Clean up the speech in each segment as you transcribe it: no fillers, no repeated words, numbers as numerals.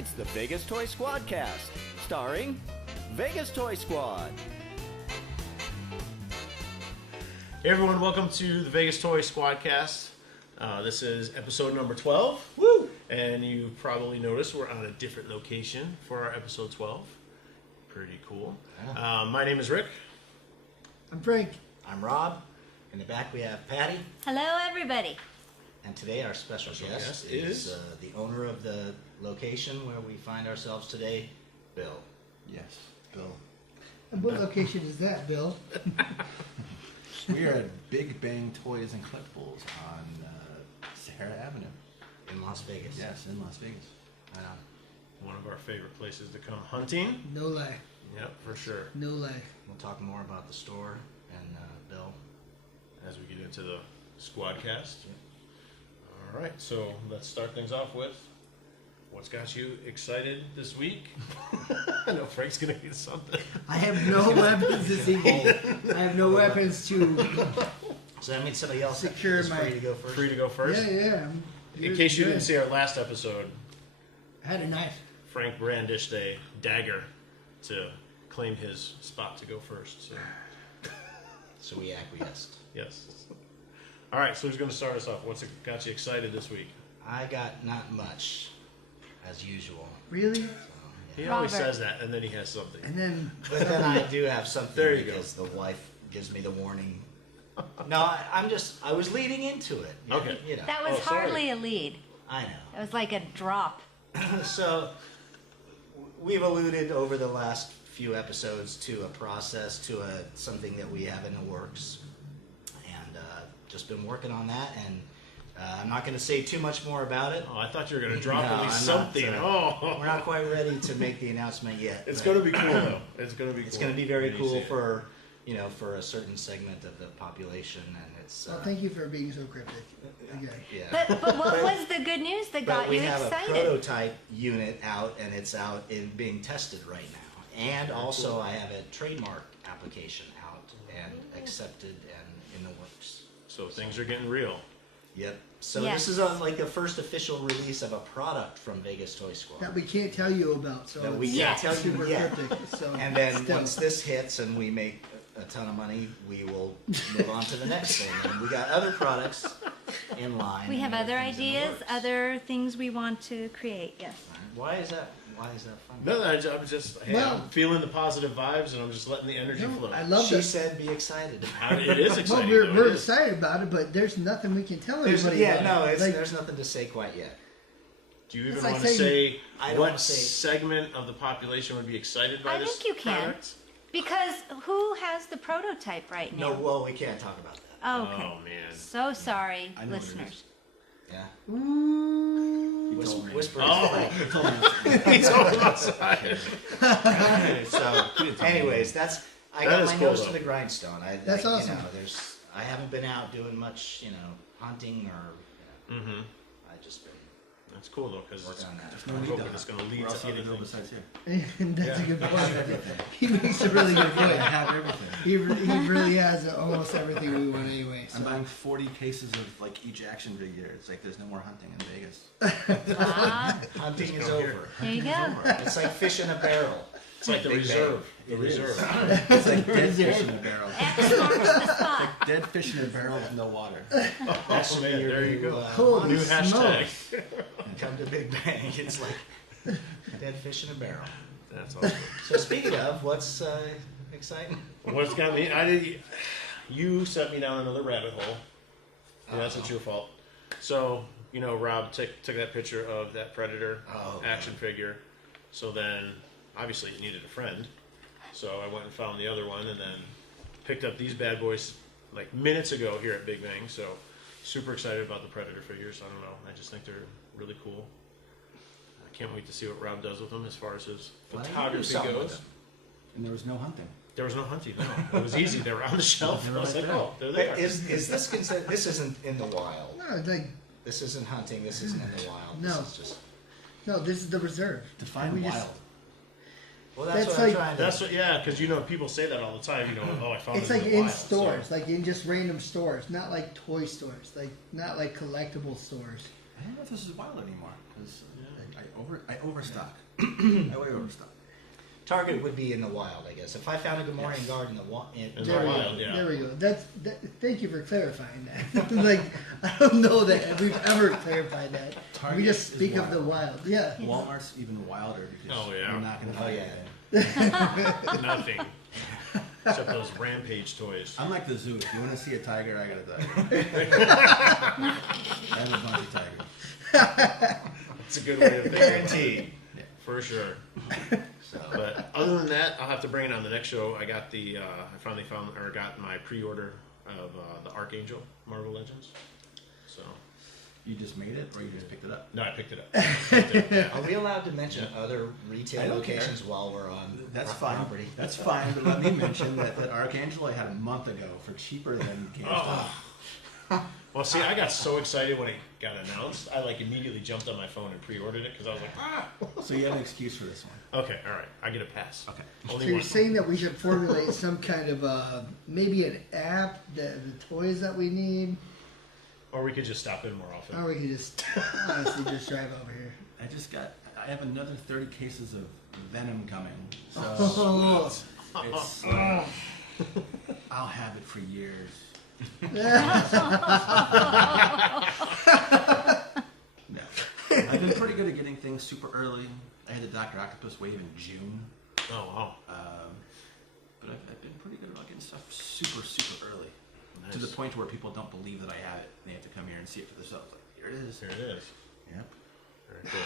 It's the Vegas Toy SquadCast, starring Vegas Toy Squad. Hey everyone, welcome to the Vegas Toy SquadCast. This is episode number 12. Woo! And you probably noticed we're on a different location for our episode 12. Pretty cool. Yeah. My name is Rick. I'm Frank. I'm Rob. In the back we have Patty. Hello, everybody. And today our special guest is the owner of the location where we find ourselves today, Bill. Yes, Bill. And what location is that, Bill? We are at Big Bang Toys and Collectibles on Sahara Avenue. In Las Vegas. Yes, in Las Vegas. One of our favorite places to come hunting. No lie. Yep, for sure. No lie. We'll talk more about the store and Bill. As we get into the SquadCast. All right, so let's start things off with what's got you excited this week? I know Frank's going to get something. I have no weapons this evening. I have no weapons to So that means somebody else secure is my... free to go first. Free to go first? Yeah. In case you didn't see our last episode, I had a knife. Frank brandished a dagger to claim his spot to go first. So we acquiesced. Yes. All right, so who's going to start us off? What's got you excited this week? I got not much, as usual. Really? So, He yeah. always Robert. says that, and then he has something. And then... But then I do have something There you go. because the wife gives me the warning. No, I was leading into it. Okay. You know. That was Oh, sorry. hardly a lead. I know. That was like a drop. So, we've alluded over the last few episodes to a process, to something that we have in the works, and just been working on that. And I'm not going to say too much more about it. Oh, I thought you were going to drop No, at least I'm not, something. We're not quite ready to make the announcement yet. It's but going to be cool, though. It's going to be cool. It's going to be very when you see cool it. for a certain segment of the population, and it's. Well, thank you for being so cryptic. Okay. Yeah. But what was the good news that got we you have excited? a prototype unit out, and it's out in being tested right now. And also, I have a trademark application out and accepted and in the works. So things are getting real. Yep. So Yes. this is like the first official release of a product from Vegas Toy Squad. That we can't tell you about, so That we it's can't tell you super yet. cryptic. So And then still. once this hits and we make a ton of money, we will move on to the next thing. And we got other products in line. We have and other things in the ideas, works. other things we want to create, yes. Why is that? Why is that fun? No, I'm just Well- I'm feeling the positive vibes, and I'm just letting the energy No, flow. I love She that. said, "Be excited." It is Well, exciting. we're though. It is. excited about it, but there's nothing we can tell anybody about it. Like, there's nothing to say quite yet. Do you even It's like want to say saying- I don't what wanna say- segment of the population would be excited by I this think you can. product? Because who has the prototype right No, now? well, we can't talk about that. Oh, okay. Oh, man. So sorry, I know what it listeners. Yeah. ooh. He told me. Whisper. Oh. He told me. He's on my side. So, anyways, I That got is my cool, nose though. to the grindstone. That's awesome. I haven't been out doing much, hunting or. Mm-hmm. I just been That's cool, though, because working on that. No I'm need hoping to- it's going to lead Where else to would I other go things. besides here? And that's a good I have point. everything. He makes a really good I point. have everything. He really has almost everything we want anyway. I'm So. buying 40 cases of like each action figure. It's like there's no more hunting in Vegas. Ah, Hunting is go here. over. there you go. It's like fish in a barrel. It's like the Big reserve. The It is. reserve. It's like dead fish in a barrel. X marks the spot. Dead fish in a barrel with no water. Oh, man, there you go. Holy New hashtag. smokes. Come to Big Bang. It's like dead fish in a barrel. That's awesome. So speaking of, what's exciting? What's got me? You set me down another rabbit hole. And that's not your fault. So, Rob took that picture of that Predator action figure. So then, obviously, you needed a friend. So I went and found the other one, and then picked up these bad boys like minutes ago here at Big Bang. So super excited about the Predator figures. I don't know. I just think they're really cool. I can't wait to see what Rob does with them as far as his Why don't you do photography something with goes. them? And there was no hunting. There was no hunting. No, it was easy. They were on the shelf. They were I was right like, there. oh, there they But are. is this considered? This isn't in the wild. No, it's like This isn't hunting. This isn't in the wild. No. This is just. no, this is the reserve. Define We wild. just- Well, that's That's what like- I'm trying to. That's what, yeah, because people say that all the time. Oh, I found It's it like the in wild, stores, so- like in just random stores, not like toy stores, like not like collectible stores. I don't know if this is wild anymore because I overstock. I way overstock. Target would be in the wild, I guess. If I found a Good Morning Guard in the wild, There we go. Thank you for clarifying that. Like, I don't know that we've ever clarified that. Target we just speak is of the wild. Yeah. Walmart's even wilder because Oh, yeah. you're not going to find anything. Nothing. Except those Rampage toys. I'm like the zoo. If you want to see a tiger, I got a tiger. I have a bunch of tigers. That's a good way of thinking. guaranteed. Yeah. For sure. So, But other than that, I'll have to bring it on the next show. I got I finally got my pre-order of the Archangel Marvel Legends. So, You just made it, or you just picked it up? no, I picked it up. are we allowed to mention other I retail don't locations while we're on That's fine. property? That's fine. But let me mention that Archangel I had a month ago for cheaper than GameStop. Well, see, I got so excited when it got announced. I immediately jumped on my phone and pre-ordered it because I was like, So you have an excuse for this one. Okay, all right, I get a pass. Okay. So Only you're one. saying that we should formulate some kind of maybe an app, the toys that we need, Or we could just stop in more often. or we could just honestly just drive over here. I have another 30 cases of Venom coming. So Oh, it's I'll have it for years. No. I've been pretty good at getting things super early. I had the Dr. Octopus wave in June. Oh, wow. But I've been pretty good about getting stuff super, super early. Nice. To the point where people don't believe that I have it. They have to come here and see it for themselves. Like, here it is. Here it is. Yep. Very cool.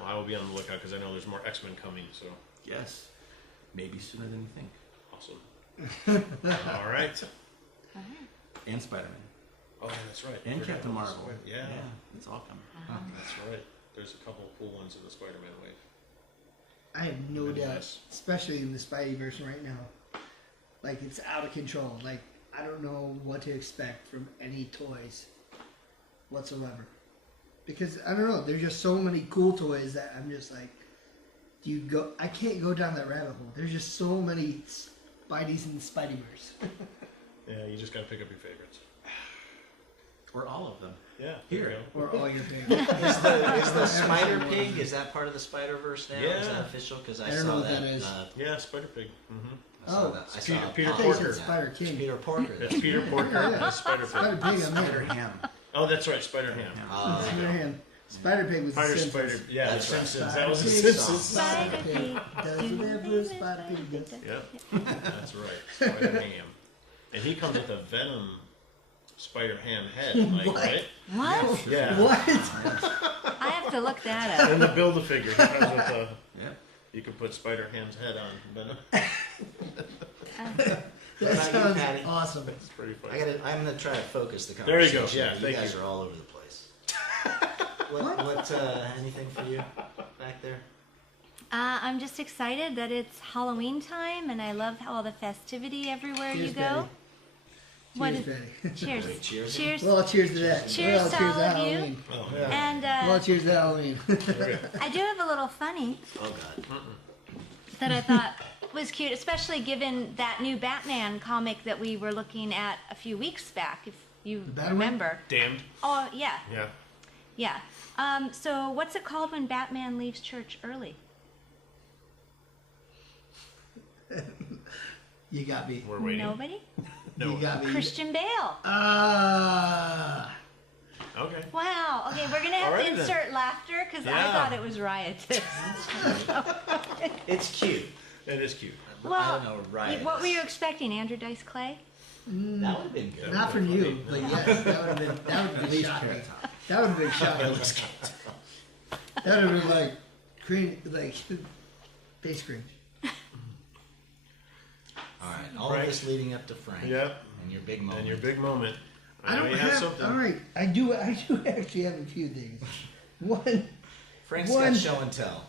Well, I will be on the lookout because I know there's more X-Men coming, so Yes. Maybe sooner than you think. awesome. All right. And Spider-Man. Oh, that's right. And Forgot Captain about Marvel. Spider- Yeah. It's all coming. That's right. There's a couple of cool ones in the Spider-Man wave. I have no Really doubt, nice. especially in the Spidey version right now. Like, it's out of control. Like, I don't know what to expect from any toys whatsoever. Because, I don't know, there's just so many cool toys that I'm just like, I can't go down that rabbit hole. There's just so many Spideys in the Spideyverse. Yeah, you just got to pick up your favorites. Or all of them. Yeah. Here. there you go. Or all your favorites. Is the Spider Pig, is that part of the Spider-Verse now? Is Yeah. that official? Because I I don't saw know what that. that is. Yeah, Spider-Pig. Mm-hmm. I saw Oh. that. I It's saw Peter a I pop thought you up said in Spider that. King. Peter Porker. It's Peter Porker Yeah. and Spider-Pig. Spider Pig, I'm Spider there. Ham. Oh, that's right, Spider-Ham. Spider Ham. Spider Pig was the Spider, yeah, That's The right. Simpsons. That was The Spider-Pig. Simpsons. Spider Pig does whatever Spider Pig does. Yep, that's right, Spider-Ham. And he comes with a Venom Spider-Ham head, like, What? right? What? Yeah. What? I have to look that up. And the Build-A-Figure, he comes with a... Yep. You can put Spider-Ham's head on Venom. That What about you, sounds Patty? awesome. It's pretty funny. I'm gonna try to focus the There you conversation. go. Yeah, you thank guys you. are all over the place. what anything for you back there? I'm just excited that it's Halloween time, and I love all the festivity everywhere Cheers, you go. What Cheers, is- Betty. Cheers. Wait, cheers? Cheers. Well, cheers to that. Cheers well, to cheers all of you. Halloween. Oh, yeah. And Well, cheers to Halloween. I do have a little funny Oh God. that I thought was cute, especially given that new Batman comic that we were looking at a few weeks back, if you Batman? remember. Damned. Oh, yeah. Yeah. Yeah. So what's it called when Batman leaves church early? You got me. We're waiting. Nobody? No. You got me. Christian Bale. Okay. Wow. Okay, we're going to have All right, to then. insert laughter because I Yeah. thought it was riotous. It's cute. It is cute. I Well, don't know, right? what were you expecting, Andrew Dice Clay? That would have been good. Not from you, but yes, that would have been shocking. That would have been shocking. That would have been like cream, like face cream. All right, all Frank. of this leading up to Frank. Yep. And your big moment. And your big moment. I know don't you have. something. All right, I do actually have a few things. One, Frank's One- got show and tell.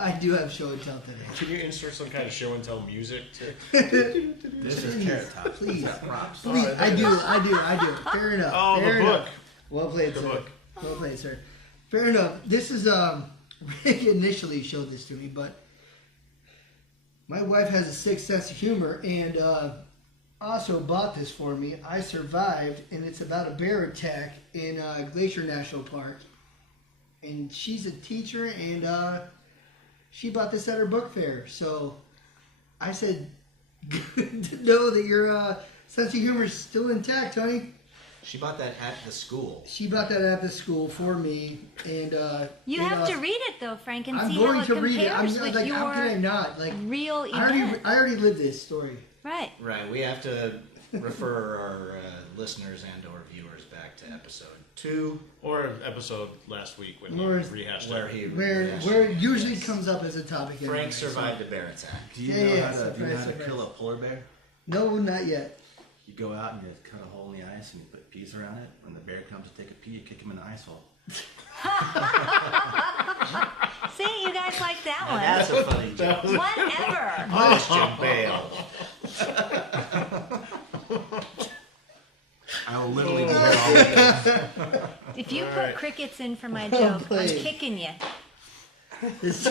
I do have show and tell today. Can you insert some kind of show and tell music to? This is Carrot Top. Please, Props. please, I do. Fair enough. Oh, Fair the enough. book. Well played, The sir. book. Well played, sir. Fair enough. This is Rick initially showed this to me, but my wife has a sixth sense of humor and also bought this for me. I survived, and it's about a bear attack in Glacier National Park and she's a teacher, and she bought this at her book fair. So I said, good to know that your sense of humor is still intact, honey. She bought that at the school. She bought that at the school for me, and You have to read it though, Frank, and I'm see going how it to read it. I'm compares with like, how can I your not? Like, real I event. already lived this story. Right. Right. We have to refer our listeners and or viewers back to episode 2, Or an episode last week when Or- you rehashed where it. he Where it usually comes up as a topic. Frank anyway, so- survived a bear attack. Do you Yeah, know yeah, how to, surprise, do you know how to surprise. kill a polar bear? No, not yet. You go out and you cut a hole in the ice and you put peas around it. When the bear comes to take a pee, you kick him in the ice hole. See, you guys like that Now one. that's a funny joke. Whatever. Christian Bale. I will literally do that all weekend. If you put right. crickets in for my joke, I'm please. kicking you. This,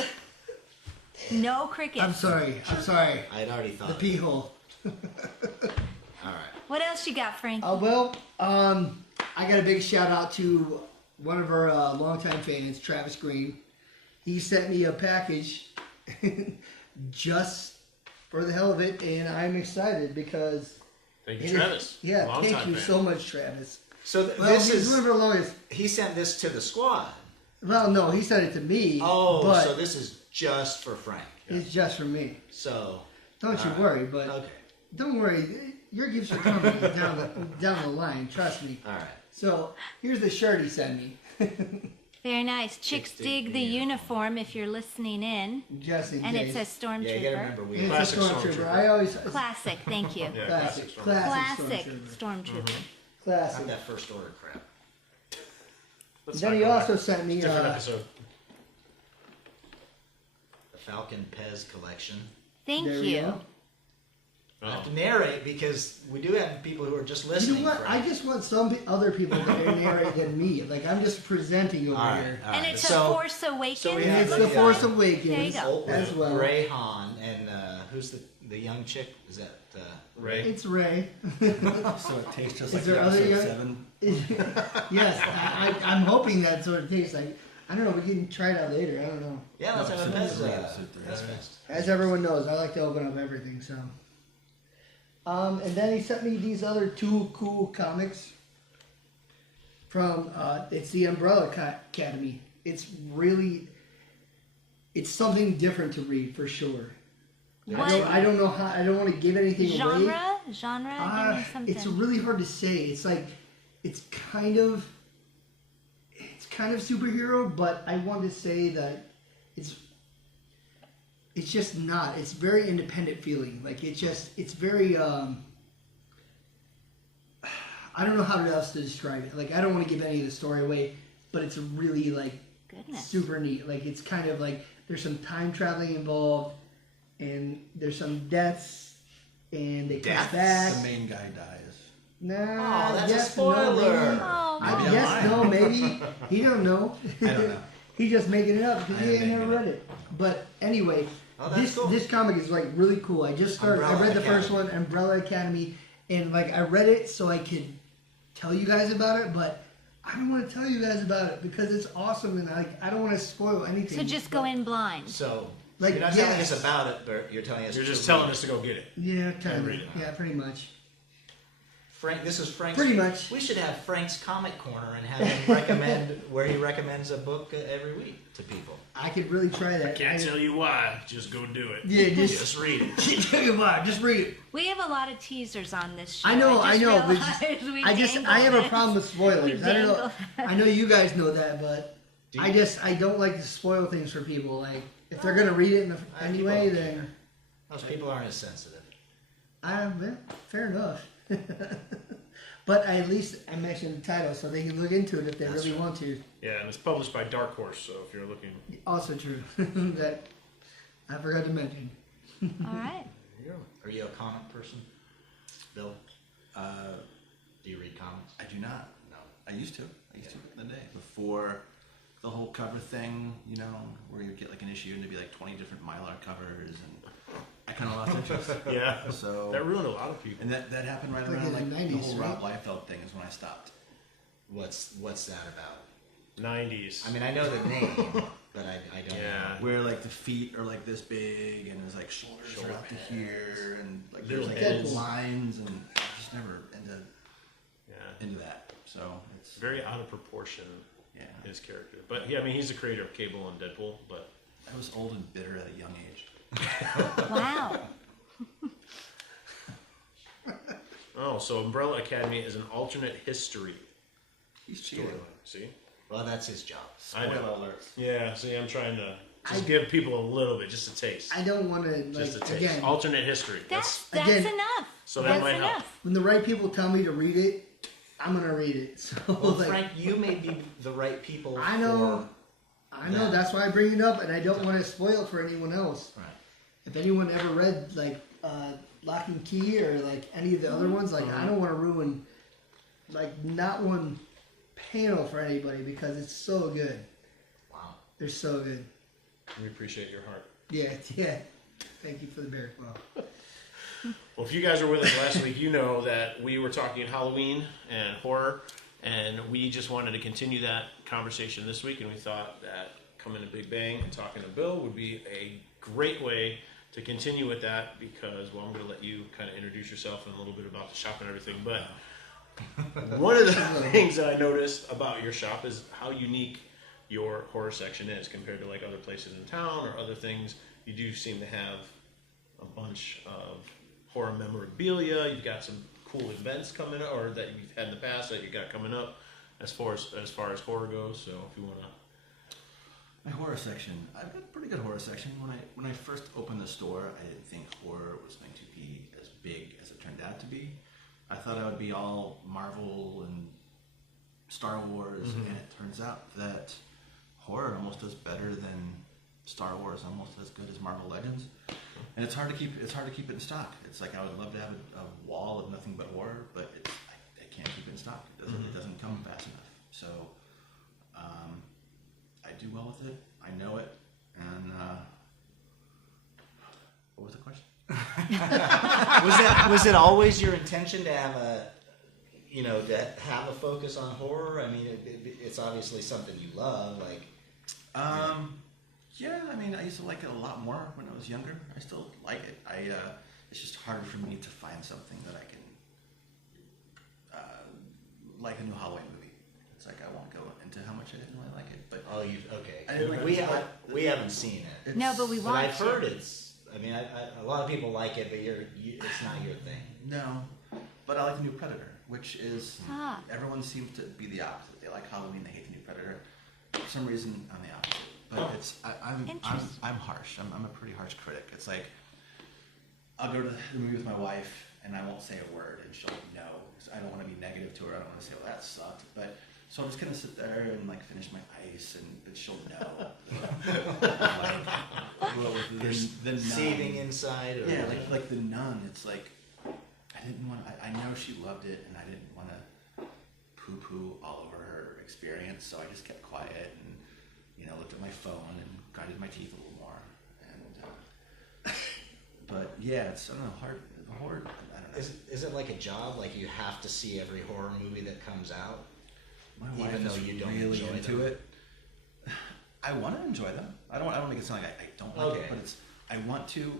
No crickets. I'm sorry. I had already thought. The pee hole. All right. What else you got, Frank? I got a big shout out to one of our longtime fans, Travis Green. He sent me a package just for the hell of it, and I'm excited because. Thank you, Travis. Yeah, Long thank time you fan. so much, Travis. So Well, this he's is. one of our longest. He sent this to the squad. Well, no, he sent it to me. Oh, but so this is just for Frank. it's just for me. So. Don't you All right. worry, but Okay. don't worry. Your gifts are coming down the line. Trust me. All right. So here's the shirt he sent me. Very nice. Chicks dig the uniform if you're listening in. Just in And case. it says Yeah, you gotta Stormtrooper. remember we. It's Classic a stormtrooper. Stormtrooper. I always Classic, thank you. Yeah, classic, classic. Classic stormtrooper. Stormtrooper. Not Classic. that first order crap. Let's Then not he go also back. sent me. Different episode. The Falcon Pez collection. Thank There we you. go. I have Oh. to narrate because we do have people who are just You listening. know what? Frank. I just want some other people to narrate than me. Like I'm just presenting over All right, here. all And right. it's so, a Force Awakens. so we And have it's it the looks Force like. Awakens There you go. Old as well. Ray Han and who's the young chick? Is that Ray. It's Ray. So it tastes just Is like there the other episode young- 7. Yes, I'm hoping that sort of tastes like. I don't know. We can try it out later. I don't know. Yeah, let's No, have a episode Pez. three, episode three. Pez fest. As everyone knows, I like to open up everything. So. And then he sent me these other two cool comics from it's the Umbrella Academy. It's something different to read for sure. What I don't know how. I don't want to give anything away. genre? Genre? Give me something. It's really hard to say. It's like it's kind of superhero, but I want to say that it's just not. It's very independent feeling. Like it's very I don't know how else to describe it. Like I don't want to give any of the story away, but it's really like Goodness. super neat. Like it's kind of like there's some time traveling involved, and there's some deaths, and they come Deaths? back. The main guy dies. Nah, Oh, that's a yes, no, spoiler. maybe. Oh, Maybe I'm Yes, lying. no, maybe. He don't know. I don't know. He's just making it up because I he am ain't never making read it. But anyway, Oh, that's cool. this comic is like really cool. I just started. Umbrella I read the first Academy. one, Umbrella Academy, and like I read it so I could tell you guys about it, but I don't want to tell you guys about it because it's awesome and I don't want to spoil anything. So just go But- in blind. So Like, you're not telling yes. us about it, but you're telling us. You're to just read telling it. us to go get it. Yeah, kind of. read it. Yeah, pretty much. Frank, this is Frank's. Pretty much. We should have Frank's comic corner and have him recommend where he recommends a book every week to people. I could really try that. Can't tell you why. Just go do it. Yeah, Just read it. just read it. We have a lot of teasers on this show. I know, I but just I have a dangled problem with spoilers. We I don't know. dangled. I know you guys know that, but Do I you- don't like to spoil things for people. Like if they're gonna read it anyway, people- then Most people aren't as sensitive. well, fair enough. But at least I mentioned the title, so they can look into it if they That's really right. want to. Yeah, and it's published by Dark Horse, so if you're looking. Also true that I forgot to mention. All right. There you go. Are you a comic person, Bill? Uh, Do you read comics? I do not. No. I used to back in the day. Before the whole cover thing, you know, where you get like an issue and there'd be like 20 different Mylar covers, and I kind of lost interest. Yeah. So That ruined a lot of people. and that happened right Like around in like the the 90s, whole right? Rob Liefeld thing is when I stopped. What's that about? 90s. I mean, I know the name, but I don't know. Where like the feet are like this big and his like shoulders are up to here and like there's like heads. lines and I'm just never into that. So it's very out of proportion. Yeah. His character, but yeah, I mean, he's the creator of Cable and Deadpool. But I was old and bitter at a young age. Wow. Oh, so Umbrella Academy is an alternate history. He's cheating. See? Well, that's his job. I know. Spoiler alert. Yeah, see, I'm trying to just give people a little bit, just a taste. I don't want to, Just a like, taste. again, Alternate history. That's Again, enough. So that That's might help. enough. when the right people tell me to read it, I'm going to read it. So, Well, like, Frank, you may be the right people. I know. I know, that's why I bring it up, and I don't want to spoil it for anyone else. Right. If anyone ever read, like, Lock and Key or, like, any of the other ones, like, I don't want to ruin, like, not one panel for anybody because it's so good. Wow. They're so good. We appreciate your heart. Yeah. Thank you for the bear. Well, Well, if you guys were with us last week, you know that we were talking Halloween and horror, and we just wanted to continue that conversation this week, and we thought that coming to Big Bang and talking to Bill would be a great way to continue with that because, well, I'm going to let you kind of introduce yourself and a little bit about the shop and everything, but one of the things that I noticed about your shop is how unique your horror section is compared to like other places in town or other things. You do seem to have a bunch of horror memorabilia. You've got some cool events coming up, or that you've had in the past that you got coming up, as far as horror goes. So if you want to, my horror section. I've got a pretty good horror section. When I first opened the store, I didn't think horror was going to be as big as it turned out to be. I thought I would be all Marvel and Star Wars, and it turns out that horror almost does better than Star Wars, almost as good as Marvel Legends. And it's hard to keep it in stock. It's like I would love to have a wall of nothing but horror, but I can't keep it in stock. It doesn't come fast enough. So I do well with it. I know it. And what was the question? Was it always your intention to have a focus on horror? I mean, it's obviously something you love. Like, yeah. I mean, I used to like it a lot more when I was younger. I still like it. It's just harder for me to find something that I can like a new Halloween movie. It's like I won't go into how much I didn't really like it, but okay. I didn't like we haven't seen it. No, but we But want I've to. heard it's. I mean, a lot of people like it, but it's not your thing. No, but I like the new Predator, which is Ah. everyone seems to be the opposite. They like Halloween, they hate the new Predator. For some reason, I'm the opposite. But Interesting. I'm harsh. I'm a pretty harsh critic. It's like I'll go to the movie with my wife and I won't say a word, and she'll know. Because I don't want to be negative to her. I don't want to say, well, that sucked. But so I'm just gonna sit there and like finish my ice, but she'll know. The nun. Seething inside. Or Yeah, like the nun. It's like I didn't want. I know she loved it, and I didn't want to poo-poo all over her experience. So I just kept quiet and looked at my phone and grinded my teeth a little more. And but yeah, it's hard. Horror. I don't know. Is it like a job? Like you have to see every horror movie that comes out? My Even wife though is you don't really enjoy into them. it. I want to enjoy them. I don't make it sound like I don't like it, but I want to.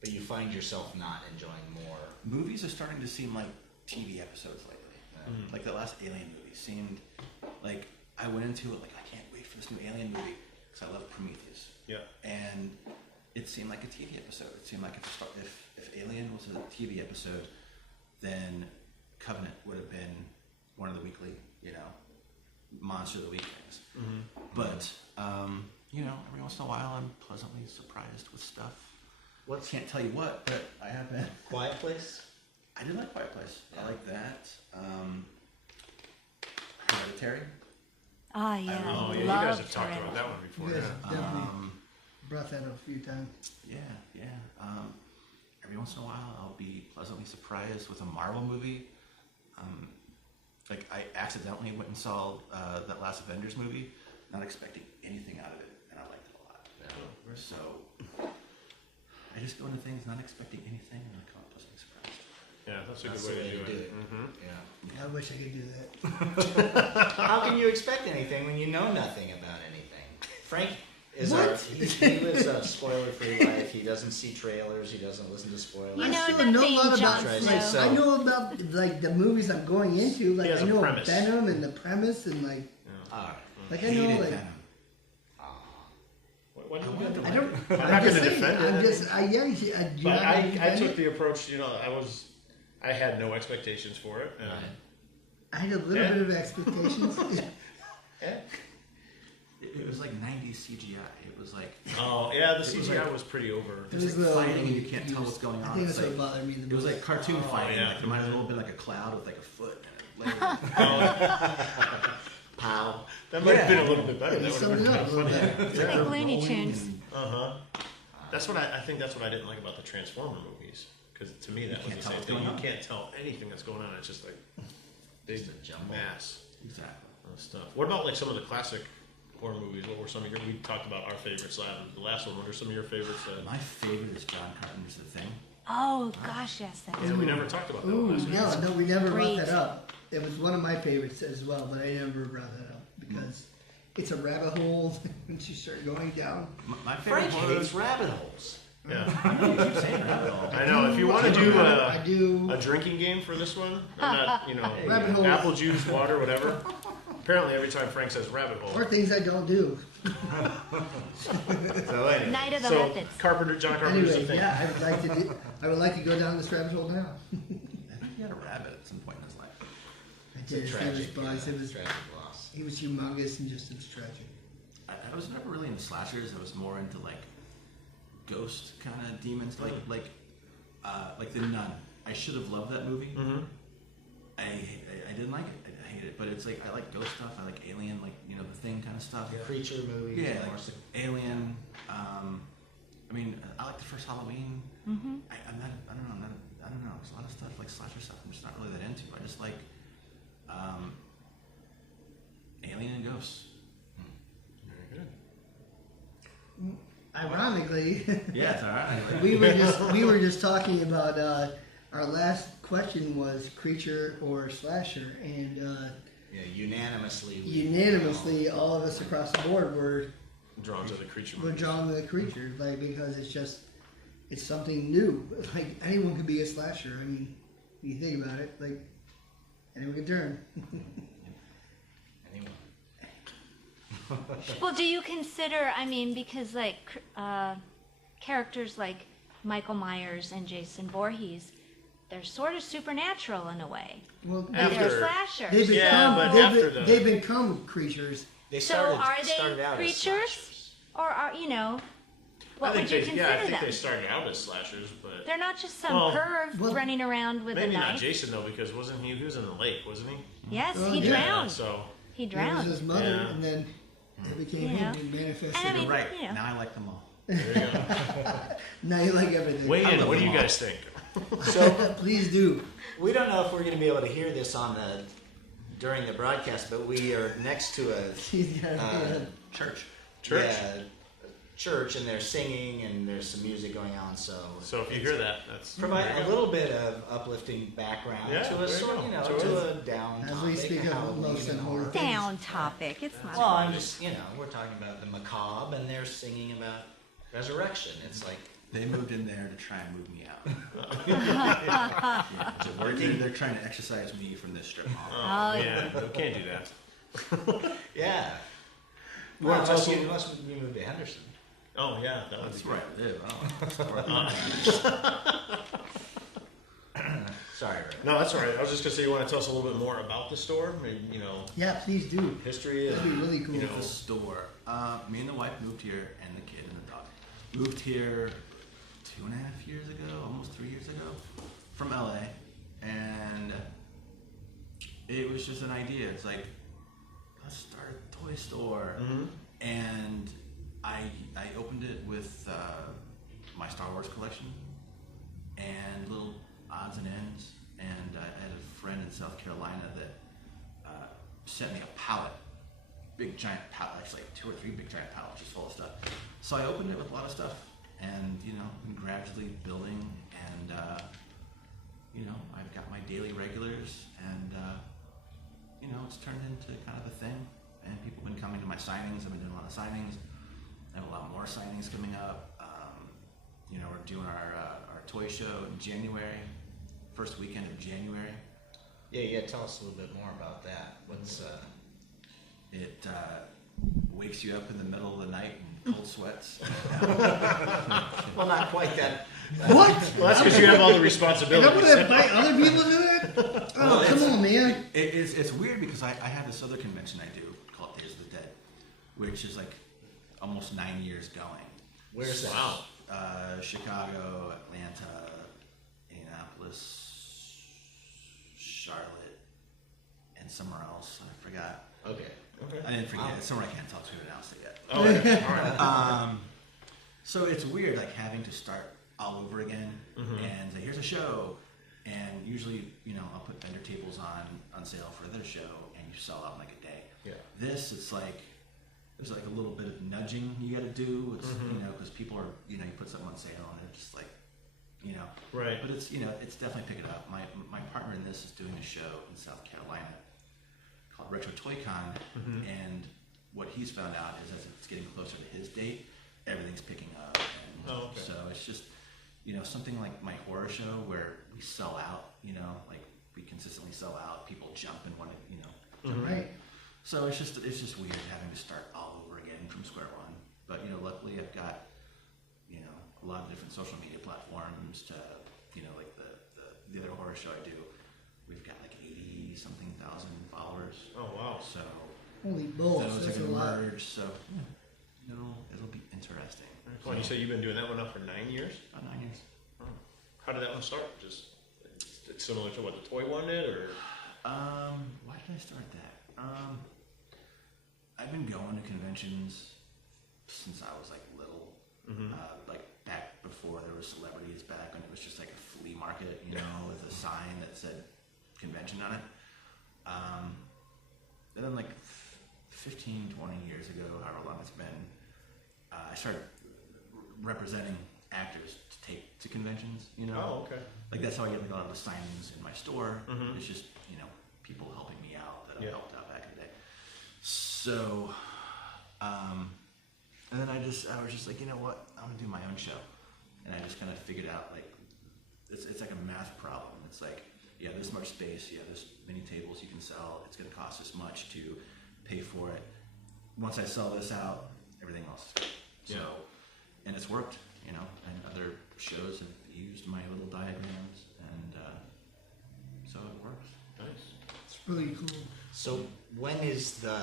But you find yourself not enjoying more. Movies are starting to seem like TV episodes lately. Like the last Alien movie seemed like I went into it like I can't wait for this new Alien movie because I love Prometheus. yeah, And it seemed like a TV episode. It seemed like if Alien was a TV episode, then Covenant would have been one of the weekly, Monster of the Week things. But every once in a while, I'm pleasantly surprised with stuff. I can't tell you what, but I have been. Quiet Place? I did like Quiet Place. Yeah. I like that. Hereditary. Oh yeah. oh yeah, you Love guys have talked Hereditary. about that one before. You guys Yeah. definitely brought that up a few times. Yeah. Every once in a while, I'll be pleasantly surprised with a Marvel movie. Like I accidentally went and saw that last Avengers movie, not expecting anything out of it, and I liked it a lot. Yeah. So I just go into things not expecting anything, and I come up pleasantly surprised. Yeah, that's a That's good the way to do it. Yeah. I wish I could do that. How can you expect anything when you know nothing about anything? Frank is What? he lives a spoiler-free life. He doesn't see trailers. He doesn't listen to spoilers. You I know still know a nothing, lot Jon about. Snow. Snow. I know about like the movies I'm going into. Like He has I a know premise. Venom and the premise and like All right. like I know Hated like. Venom. What do you wanted do? to I don't. I'm I'm not just gonna saying. defend it. I'm just. I yeah. You But I took it. the approach, I had no expectations for it. And, I had a little Yeah. bit of expectations. yeah. It was like 90s CGI. It was like Oh, yeah, the It was CGI like- was pretty over. It was like the fighting and you can't tell what's going I on. think It's that's what like- bothered me the most. It was like cartoon fighting. yeah. Like mine was a little bit like a cloud with like a foot. And Pow. That might have been Yeah. a little bit better. It That was would have been something kind of up a funny. little bit. It's like Looney Tunes. That's what I think. That's what I didn't like about the Transformer movies. Because to me, that was can't the tell same what's thing. going You on. can't tell anything that's going on. It's just like big Just a jumble. mass Exactly. of stuff. What about like some of the classic horror movies? What were some of your? We talked about our favorites. The last one. What are some of your favorites? My favorite is John Carpenter's The Thing. Oh gosh, yes, that's Yeah, we never talked about that Ooh, one last week. no, we never brought Great. that up. It was one of my favorites as well, but I never brought that up because it's a rabbit hole once you start going down. My favorite Frank horror hates rabbit holes. Yeah, You keep saying rabbit hole. I know. If you want to do I do. a drinking game for this one, or not, Rabbit hole. apple juice, water, whatever. Apparently, every time Frank says rabbit Or hole. things I don't do. So anyway. Night of the So Methods. John Carpenter's Anyway, The Thing. yeah, I would like to go down this rabbit hole now. I think he had a rabbit at some point in his life. I It's a did. It was tragic, buzz. It was. tragic loss. He was humongous and just it was tragic. I was never really into slashers. I was more into like ghost kind of demons, like The Nun. I should have loved that movie. Mm-hmm. I didn't like it. I hated it. But it's like I like ghost stuff. I like Alien, like The Thing kind of stuff. Creature movies. Yeah, more like so- Alien. I mean, I like the first Halloween. Mm-hmm. I'm not. I don't know. I don't know. There's a lot of stuff like slasher stuff. I'm just not really that into. I just like Alien and ghosts. Very good. Ironically, Yeah, it's all right. we were just talking about our last question was creature or slasher, and Yeah, unanimously. unanimously all of us across the board were Drawn to the creature We're movies. drawn to the creature, like because it's something new. Like anyone could be a slasher. I mean, when you think about it, like anyone can turn. Anyone. Well, do you consider? I mean, because like characters like Michael Myers and Jason Voorhees, they're sort of supernatural in a way. Well, But they're After- slashers. they become Yeah, but they, after be- the- they become creatures. They So started, are started they out as creatures, slashers. or are what would you consider I think them? they started out as slashers, but They're not just some Well, perv well, running around with a maybe not knife. Jason though, because wasn't he? He was in the lake, wasn't he? Yes, Well, he yeah. drowned. So He It was drowned. his mother, Yeah. and then it became You him. know. He manifested. And I mean, You're right. you know. Now I like them all. there you go. Now you like everything. Weigh in. love What do them you all. guys think? So Please do. we don't know if we're going to be able to hear this on the during the broadcast, but we are next to a He's got Church. Church. Yeah, church, and they're singing, and there's some music going on. So So if you hear that, that's provide there you a go. little bit of uplifting background Yeah, to there a you sort, go. you know, So to a down As topic. we speak of Halloween most and important horror. Down topic. It's not. Well, I'm just, we're talking about the macabre, and they're singing about resurrection. It's like They moved in there to try and move me out. Yeah, is it working? They're trying to exercise me from this strip mall. Oh, Oh, yeah, you can't do that. yeah. You wanna tell us a unless you moved to Henderson. Oh yeah, that would That's be where good. I live. I don't know. Sorry, Rick. No, that's all right. I was just gonna say, you want to tell us a little bit more about the store? Maybe, Yeah, please do. history. That'd be And, really cool. you know, The store. Me and the wife moved here, and the kid and the dog moved here 2.5 years ago, almost 3 years ago, from LA, and it was just an idea. It's like, let's start a toy store, and I opened it with my Star Wars collection and little odds and ends, and I had a friend in South Carolina that sent me a pallet. Big giant pallet, actually like 2 or 3 big giant pallets just full of stuff. So I opened it with a lot of stuff, and been gradually building, and you know, I've got my daily regulars, and you know, it's turned into kind of a thing. And people have been coming to my signings. I've been doing a lot of signings. I have a lot more signings coming up. You know, we're doing our toy show in January, first weekend of January. Yeah. Tell us a little bit more about that. What's It wakes you up in the middle of the night in cold sweats. Well, not quite that. What? Well, that's because you have all the And I'm responsibilities. gonna invite other people to that? Oh, come on, man. It's weird because I have this other convention I do called Days of the Dead, which is like almost 9 years going. Where's that? Wow. Chicago, Atlanta, Indianapolis, Charlotte, and somewhere else. I forgot. Okay. I didn't forget. It's somewhere I can't tell who announced it yet. Oh, okay. All right. So it's weird, like having to start all over again and say, here's a show. And usually, you know, I'll put vendor tables on sale for their show, and you sell out in like a day. Yeah. This, it's like there's like a little bit of nudging you got to do. It's you know, because people are, you know, you put something on sale and they're just like, you know. Right. But it's, you know, it's definitely picking up. My partner in this is doing a show in South Carolina called Retro Toy Con, and what he's found out is as it's getting closer to his date, everything's picking up. And so it's just, you know, something like my horror show where we sell out, you know, like we consistently sell out, people jump and want to, you know. Right. So it's just weird having to start all over again from square one. But, you know, luckily I've got, you know, a lot of different social media platforms to, you know, like the other horror show I do, we've got like 80-something thousand followers. Oh, wow. So Holy balls, those that's are a going to lot. merge. So, it'll be interesting. Well, you say you've been doing that one now for 9 years? About 9 years. Oh. How did that one start? Just it's similar to what the toy one did, or? Why did I start that? I've been going to conventions since I was like little. Like back before there were celebrities, back when it was just like a flea market, you know, with a sign that said convention on it. And then like 15, 20 years ago, however long it's been, I started representing actors to take to conventions, you know. Oh, okay. Like that's how I get like a lot of the signings in my store. It's just, you know, people helping me out that I helped out back in the day. So, and then I was just like, you know what, I'm gonna do my own show. And I just kind of figured out like, it's like a math problem. It's like, you have this much space, you have this many tables you can sell, it's gonna cost this much to pay for it. Once I sell this out, everything else is good. So, and it's worked, you know, and other shows have used my little diagrams, and so it works. Nice. It's really cool. So when is the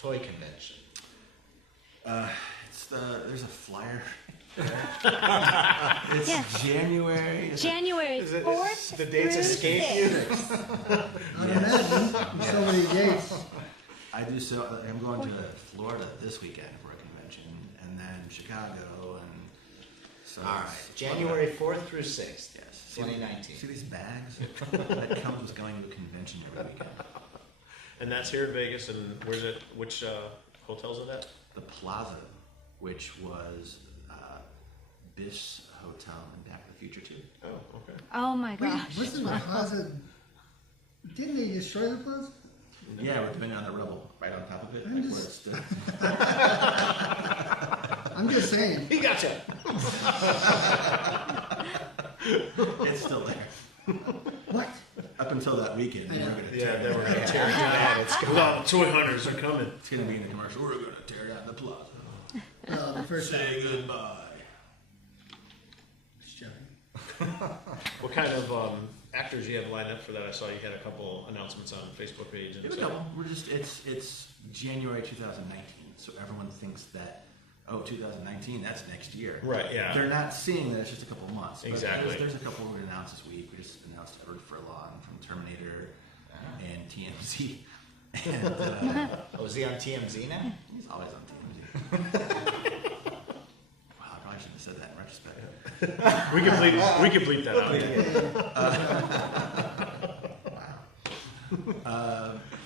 toy convention? There's a flyer. It's Yes. January. January Is it 4th. the dates through escape 6th. I imagine. So many dates. I do so. I'm going to Florida this weekend for a convention, and then Chicago, and so. All right, it's January 4th through 6th, Yes. 2019. See these bags that comes with going to a convention every weekend. And that's here in Vegas, and where's it? Which hotels are that? The Plaza, which was Biff's Hotel in Back to the Future 2. Oh, okay. Oh my Wait, gosh. wasn't the plaza? Didn't they destroy the plaza? Yeah, we're putting on the rubble right on top of it, I'm like just- where it stood. I'm just saying. He got you. It's still there. What? Up until that weekend, I know. we're going to Yeah, tear then we're gonna it tear down. into that. It's all the toy hunters are coming. It's going to be in the commercial. We're going to tear down the Plaza. The first Say time. goodbye. Just joking. What kind of actors you have lined up for that? I saw you had a couple announcements on the Facebook page. And Here we go. We're just it's January 2019, so everyone thinks that 2019 that's next year. Right. Yeah. They're not seeing that it's just a couple of months. But Exactly. There's a couple we announced this week. We just announced Edward Furlong from Terminator and TMZ. And Oh, is he on TMZ now? he's always on TMZ. Wow, I probably shouldn't have said that in retrospect. We can bleep that out.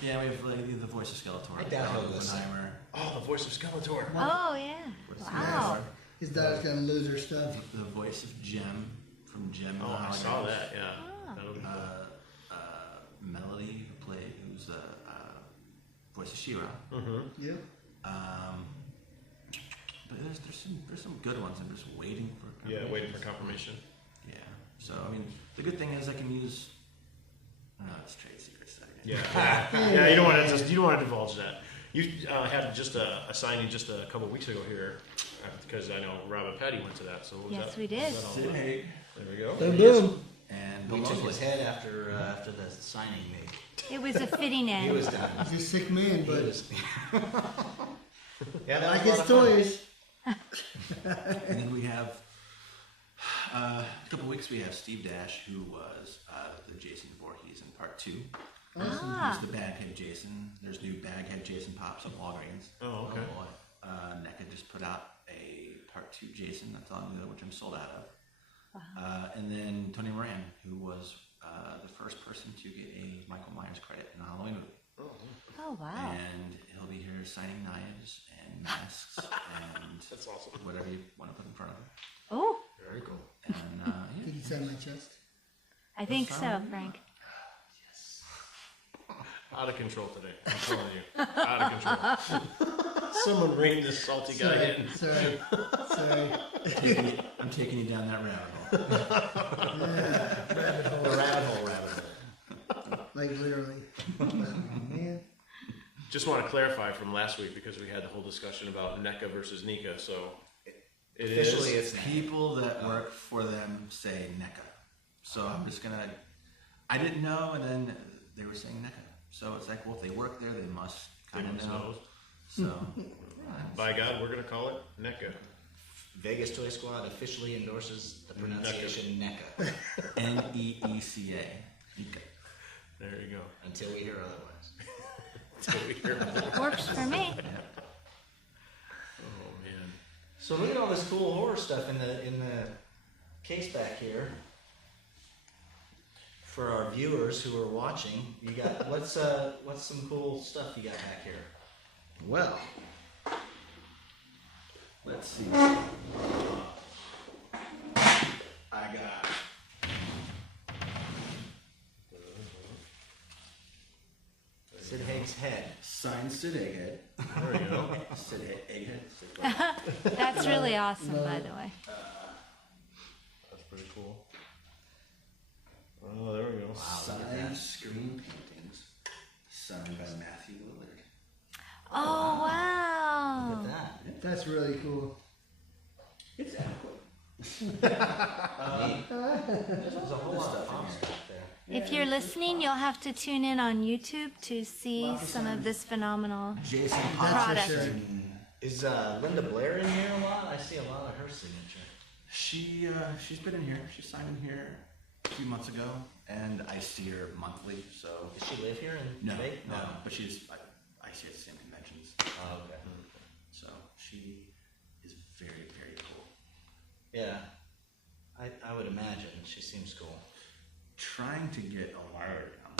Yeah, we have like, the voice of Skeletor. I doubt he'll listen. Oppenheimer. Oh, the voice of Skeletor. Oh yeah. Voice of Wow. Skeletor. His daughter's gonna lose her stuff. The voice of Jem from Jem. Oh, I saw that. Yeah. That'll be cool. Melody, who's the voice of She-Ra. Yeah. But there's some good ones. I'm just waiting for confirmation. Yeah, waiting for confirmation. Yeah. So I mean, the good thing is I can use. It's trade secrets. Yeah. You don't want to divulge that. You had just a signing just a couple weeks ago here, because I know Rob and Patty went to that. So what was Yes, that? we did. Was that all about? There we go. Boom, boom. And We Bill took Mosley. his head after the signing made. It was a fitting He end. was done. He's a sick man, He but was. Yeah, that like was a his lot of fun. toys. And then we have a couple weeks. We have Steve Dash, who was the Jason Voorhees in part 2. Ah. He's the Baghead Jason. There's new Baghead Jason pops on Walgreens. Oh, okay. NECA just put out a part 2 Jason that's on there, which I'm sold out of. And then Tony Moran, who was the first person to get a Michael Myers credit in the Halloween movie. Oh, wow. And he'll be here signing knives and masks and That's awesome. whatever you want to put in front of him. Oh, Very cool. And Did he sign my chest? I think so, Frank. Out of control today. I'm telling you. Out of control. Someone reined this salty guy in. Sorry. I'm taking you down that rabbit hole. The rabbit hole. Like literally. Oh, man. Just want to clarify from last week, because we had the whole discussion about NECA versus NECA. So it Officially, is. it's People that work for them say NECA. So I'm just gonna. I didn't know, and then they were saying NECA. So it's like, well, if they work there, they must kind of know. So, By God, we're going to call it NECA. Vegas Toy Squad officially endorses the pronunciation NECA NEECA. NECA. There you go. until we hear otherwise. Until we hear more. Works for me. Oh, man. So look at all this cool horror stuff in the case back here. For our viewers who are watching, you got what's some cool stuff you got back here? Well, let's see. I got Sid Haig's head. signed Sid Egghead. There we go. Sid Egghead. Sid Egghead. That's really awesome, by the way. That's pretty cool. Oh, there we go. Signed screen paintings. Signed by Matthew Lillard. Oh, Look wow. at that. That's really cool. It's adequate. There's a whole lot of fun stuff there. If you're listening, you'll have to tune in on YouTube to see some of this phenomenal Jason product. for sure. Is Linda Blair in here a lot? I see a lot of her signature. She's been in here. She signed in here a few months ago, and I see her monthly. So Does she live here in no, Vegas? no, but I see her at the same conventions. Oh, okay. So she is very, very cool. Yeah. I would imagine. She seems cool. Trying to get Elvira down.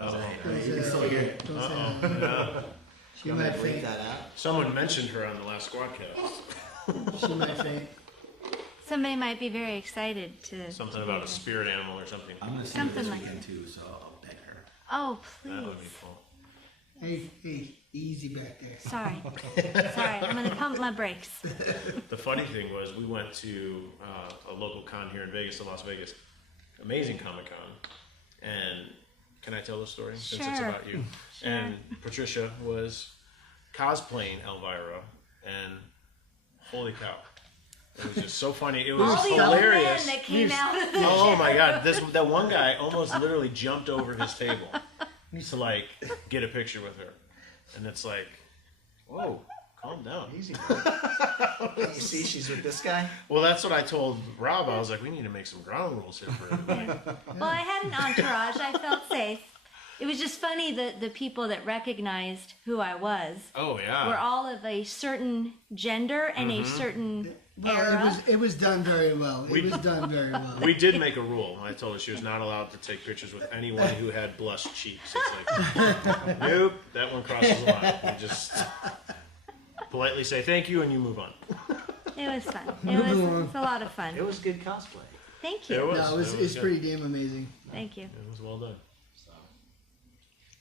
Don't You can say still that. hear it. Don't say that. She You might want to read faint. that out? Someone mentioned her on the last SquadCast. She might faint. Somebody might be very excited to. Something about a spirit animal or something. I'm going to see her Something this like weekend too, so I'll beg her. Oh, That would be please. cool. Hey, easy back there. Sorry. I'm going to pump my brakes. The funny thing was, we went to a local con here in Vegas, in Las Vegas. Amazing Comic-Con. And can I tell the story? Since it's Sure. about you. And Patricia was cosplaying Elvira, and holy cow. It was just so funny. It was All the hilarious. old men that came out of the Oh gym. my god, that one guy almost literally jumped over his table to like get a picture with her. And it's like, whoa, calm down. Easy. You see, she's with this guy. Well, that's what I told Rob. I was like, we need to make some ground rules here for everybody. Well, I had an entourage. I felt safe. It was just funny that the people that recognized who I was Oh were yeah. all of a certain gender and a certain Well, era. it was done very well. It was done very well. We did make a rule. I told her she was not allowed to take pictures with anyone who had blushed cheeks. It's like, nope, that one crosses the line. You just politely say thank you and you move on. It was fun. It was a lot of It fun. was good cosplay. Thank you. It was. No, it's good. pretty damn amazing. Thank you. It was well done. So,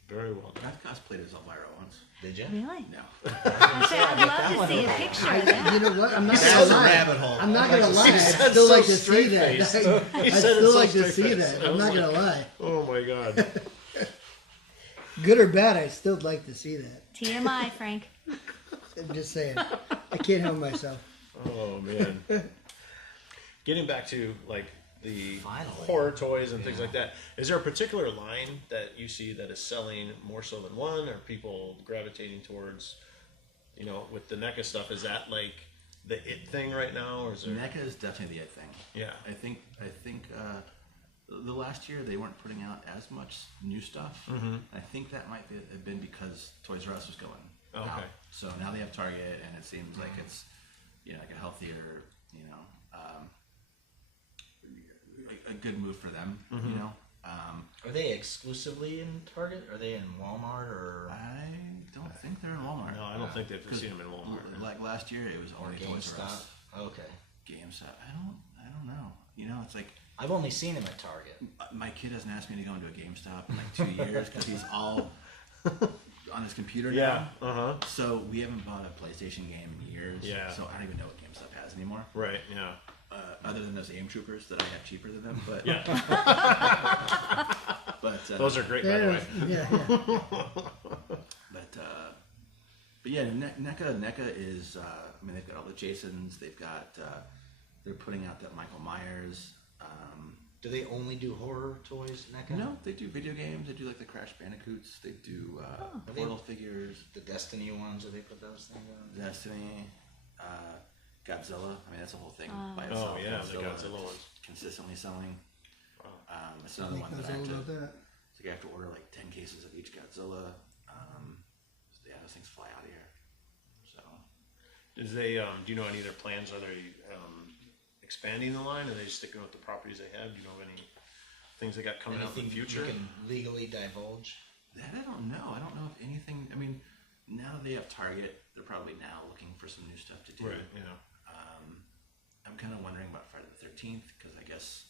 Very well done. I've cosplayed as Elvira once. did you? Really? No. I'd love to see a picture of that. You know what? I'm not That gonna was a lie. rabbit hole. I'm not gonna lie. I'd said still so like to see that. straight-faced. I'd He said it still so like to see straight-faced. that. I I'm was not like- gonna lie. Oh my god. Good or bad, I still like to see that. TMI, Frank. I'm just saying. I can't help myself. Oh man. Getting back to like the Finally. horror toys and things like that, is there a particular line that you see that is selling more so than one, or people gravitating towards, you know, with the NECA stuff? Is that like the it thing right now, or is there? NECA is definitely the it thing. Yeah. I think the last year they weren't putting out as much new stuff. Mm-hmm. I think that might have been because Toys R Us was going Okay. out. So now they have Target, and it seems like it's, you know, like a healthier, you know, a good move for them. Mm-hmm. You know. Are they exclusively in Target? Are they in Walmart or I don't think they're in Walmart. No, I don't think they've seen them in Walmart. Like last year, it was only Toys R GameStop? Us. Okay. GameStop. I don't know. You know, it's like I've only seen them at Target. my kid hasn't asked me to go into a GameStop in like 2 years because he's all on his computer Yeah. now. Uh huh. So we haven't bought a PlayStation game in years. Yeah. So I don't even know what GameStop has anymore. Right. Yeah. Other than those Aim Troopers that I have cheaper than them, but Yeah. but Those are great, by the way. Yeah. But yeah, NECA is. I mean, they've got all the Jasons. They've got. They're putting out that Michael Myers. Do they only do horror toys, NECA? No, they do video games. They do like the Crash Bandicoots. They do Portal figures. The Destiny ones, do they put those things on? Destiny, Godzilla. I mean, that's a whole thing by itself. Oh, yeah, the Godzilla just ones. Consistently selling. It's I another think one that those I all have to. about that. It's like I have to order like 10 cases of each Godzilla. Yeah, those things fly out of here. So Is they? Do you know any of their plans? Are they expanding the line? Are they sticking with the properties they have? Do you know of any things they got coming out in Anything the future? you can legally divulge? that I don't know. I don't know if anything. I mean, now that they have Target, they're probably now looking for some new stuff to do. Right. Yeah. I'm kind of wondering about Friday the 13th because I guess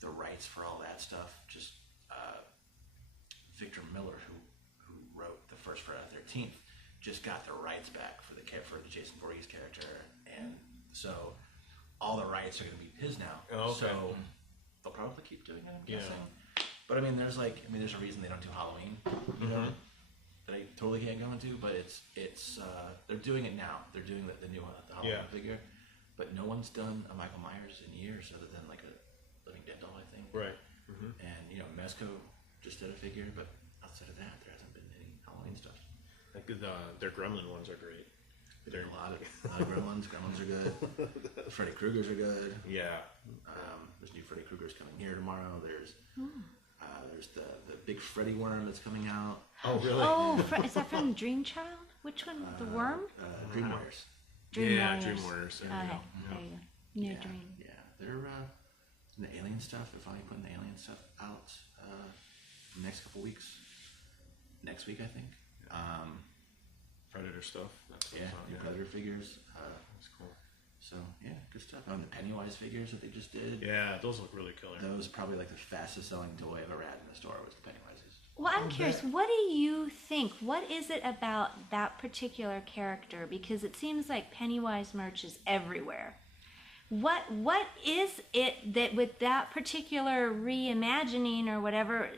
the rights for all that stuff just Victor Miller, who wrote the first Friday the 13th, just got the rights back for the Jason Voorhees character, and so all the rights are going to be his now. Oh, okay. So they'll probably keep doing it, I'm Yeah. guessing. But I mean, there's a reason they don't do Halloween, you know, that I totally can't go into. But it's they're doing it now. They're doing the new the Halloween figure, but no one's done a Michael Myers in years other than like a Living Dead doll, I think. Right. And you know, Mezco just did a figure, but outside of that, there hasn't been any Halloween stuff. Like their Gremlin ones are great. There's a lot of Gremlins. Gremlins are good. Freddy Kruegers are good. Yeah. There's new Freddy Kruegers coming here tomorrow. There's the big Freddy worm that's coming out. Oh, really? Oh, is that from Dream Child? Which one? The worm? Dream Warriors. Dream yeah, Warriors. Dream Warriors. There you Okay, go. there you go. New Yeah, Dream. yeah. They're the alien stuff. They're finally putting the alien stuff out the next couple weeks. Next week, I think. Predator stuff. That's Yeah, new Predator figures. That's cool. So yeah, good stuff. The Pennywise figures that they just did. Yeah, those look really killer. That was probably like the fastest selling toy I've ever had in the store was the Pennywises. Well, I'm curious, what do you think? What is it about that particular character? Because it seems like Pennywise merch is everywhere. What is it that with that particular reimagining or whatever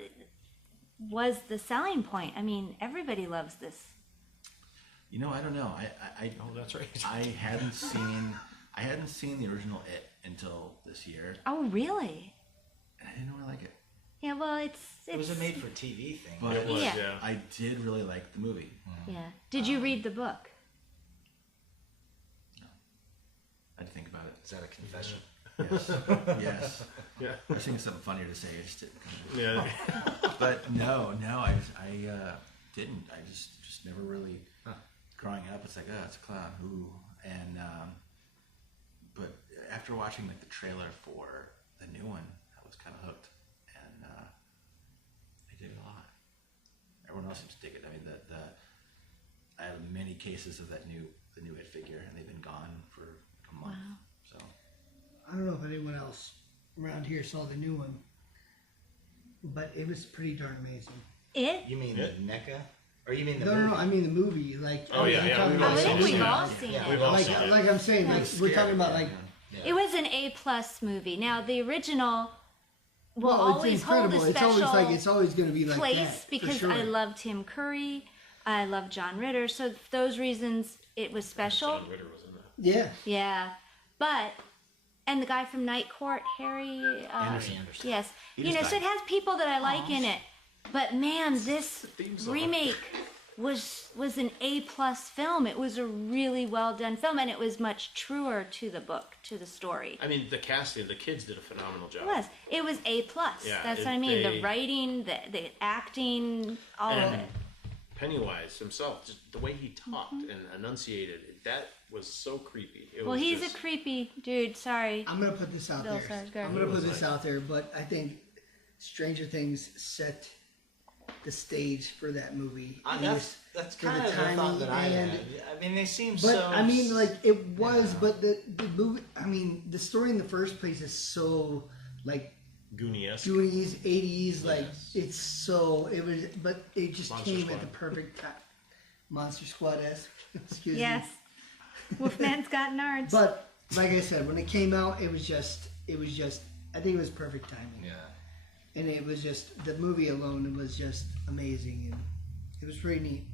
was the selling point? I mean, everybody loves this. You know, I don't know. Oh, that's right. I hadn't seen the original It until this year, Oh, really? and I didn't really like it. Yeah, well, it's It was a made-for-TV thing. But It was, Yeah. yeah. I did really like the movie. Yeah. Did you read the book? I had to think about it. Is that a confession? Yes, yes. Yeah. I was thinking something funnier to say. I just didn't. Yeah. But no, I didn't. I just never really. Growing up, it's like, oh, it's a clown. Ooh, and but after watching like the trailer for the new one, I was kind of hooked, and I dig it a lot. Everyone else seems to dig it. I mean, I have many cases of the new It figure, and they've been gone for a month. Wow. So I don't know if anyone else around here saw the new one, but it was pretty darn amazing. You mean the NECA? Or you mean the No, movie? I mean the movie. Like, Oh, yeah, I'm yeah, talking we've I all about seen think it. we've all seen Yeah. it. We've all like, seen it. like I'm saying, like we're talking about like. Yeah. It was an A+ movie. Now the original will Well, always it's hold incredible. a special It's always going to be like place that, for because sure. I love Tim Curry, I love John Ritter. So for those reasons, it was special. John Ritter was in that. Yeah. Yeah, but and the guy from Night Court, Harry Anderson. Yes, He you just know, so it died. has people that I like in it. But man, this theme song. remake was an A+ film. It was a really well done film, and it was much truer to the book, to the story. I mean, the casting, the kids did a phenomenal job. It was A+. Yeah, That's what I mean. they- The writing, the acting, all of And it. Pennywise himself, just the way he talked and enunciated, that was so creepy. It Well, was he's just, a creepy dude. Sorry. I'm gonna put this out Bill there. Skarsgård. I'm gonna put this out there, but I think Stranger Things set the stage for that movie. It was- That's for kind of the thought timing that I and- had. I mean, they seem But so. I mean, like it was, but the movie. I mean, the story in the first place is so like Gooniesque. Goonies, 80s. Like Yes. it's so. It was, but it just Monster came Squad. at the perfect time. Monster Squad esque. Excuse Yes. me. Wolfman's got nards. But like I said, when it came out, it was just. I think it was perfect timing. Yeah. And it was just the movie alone. It was just amazing, and it was pretty neat.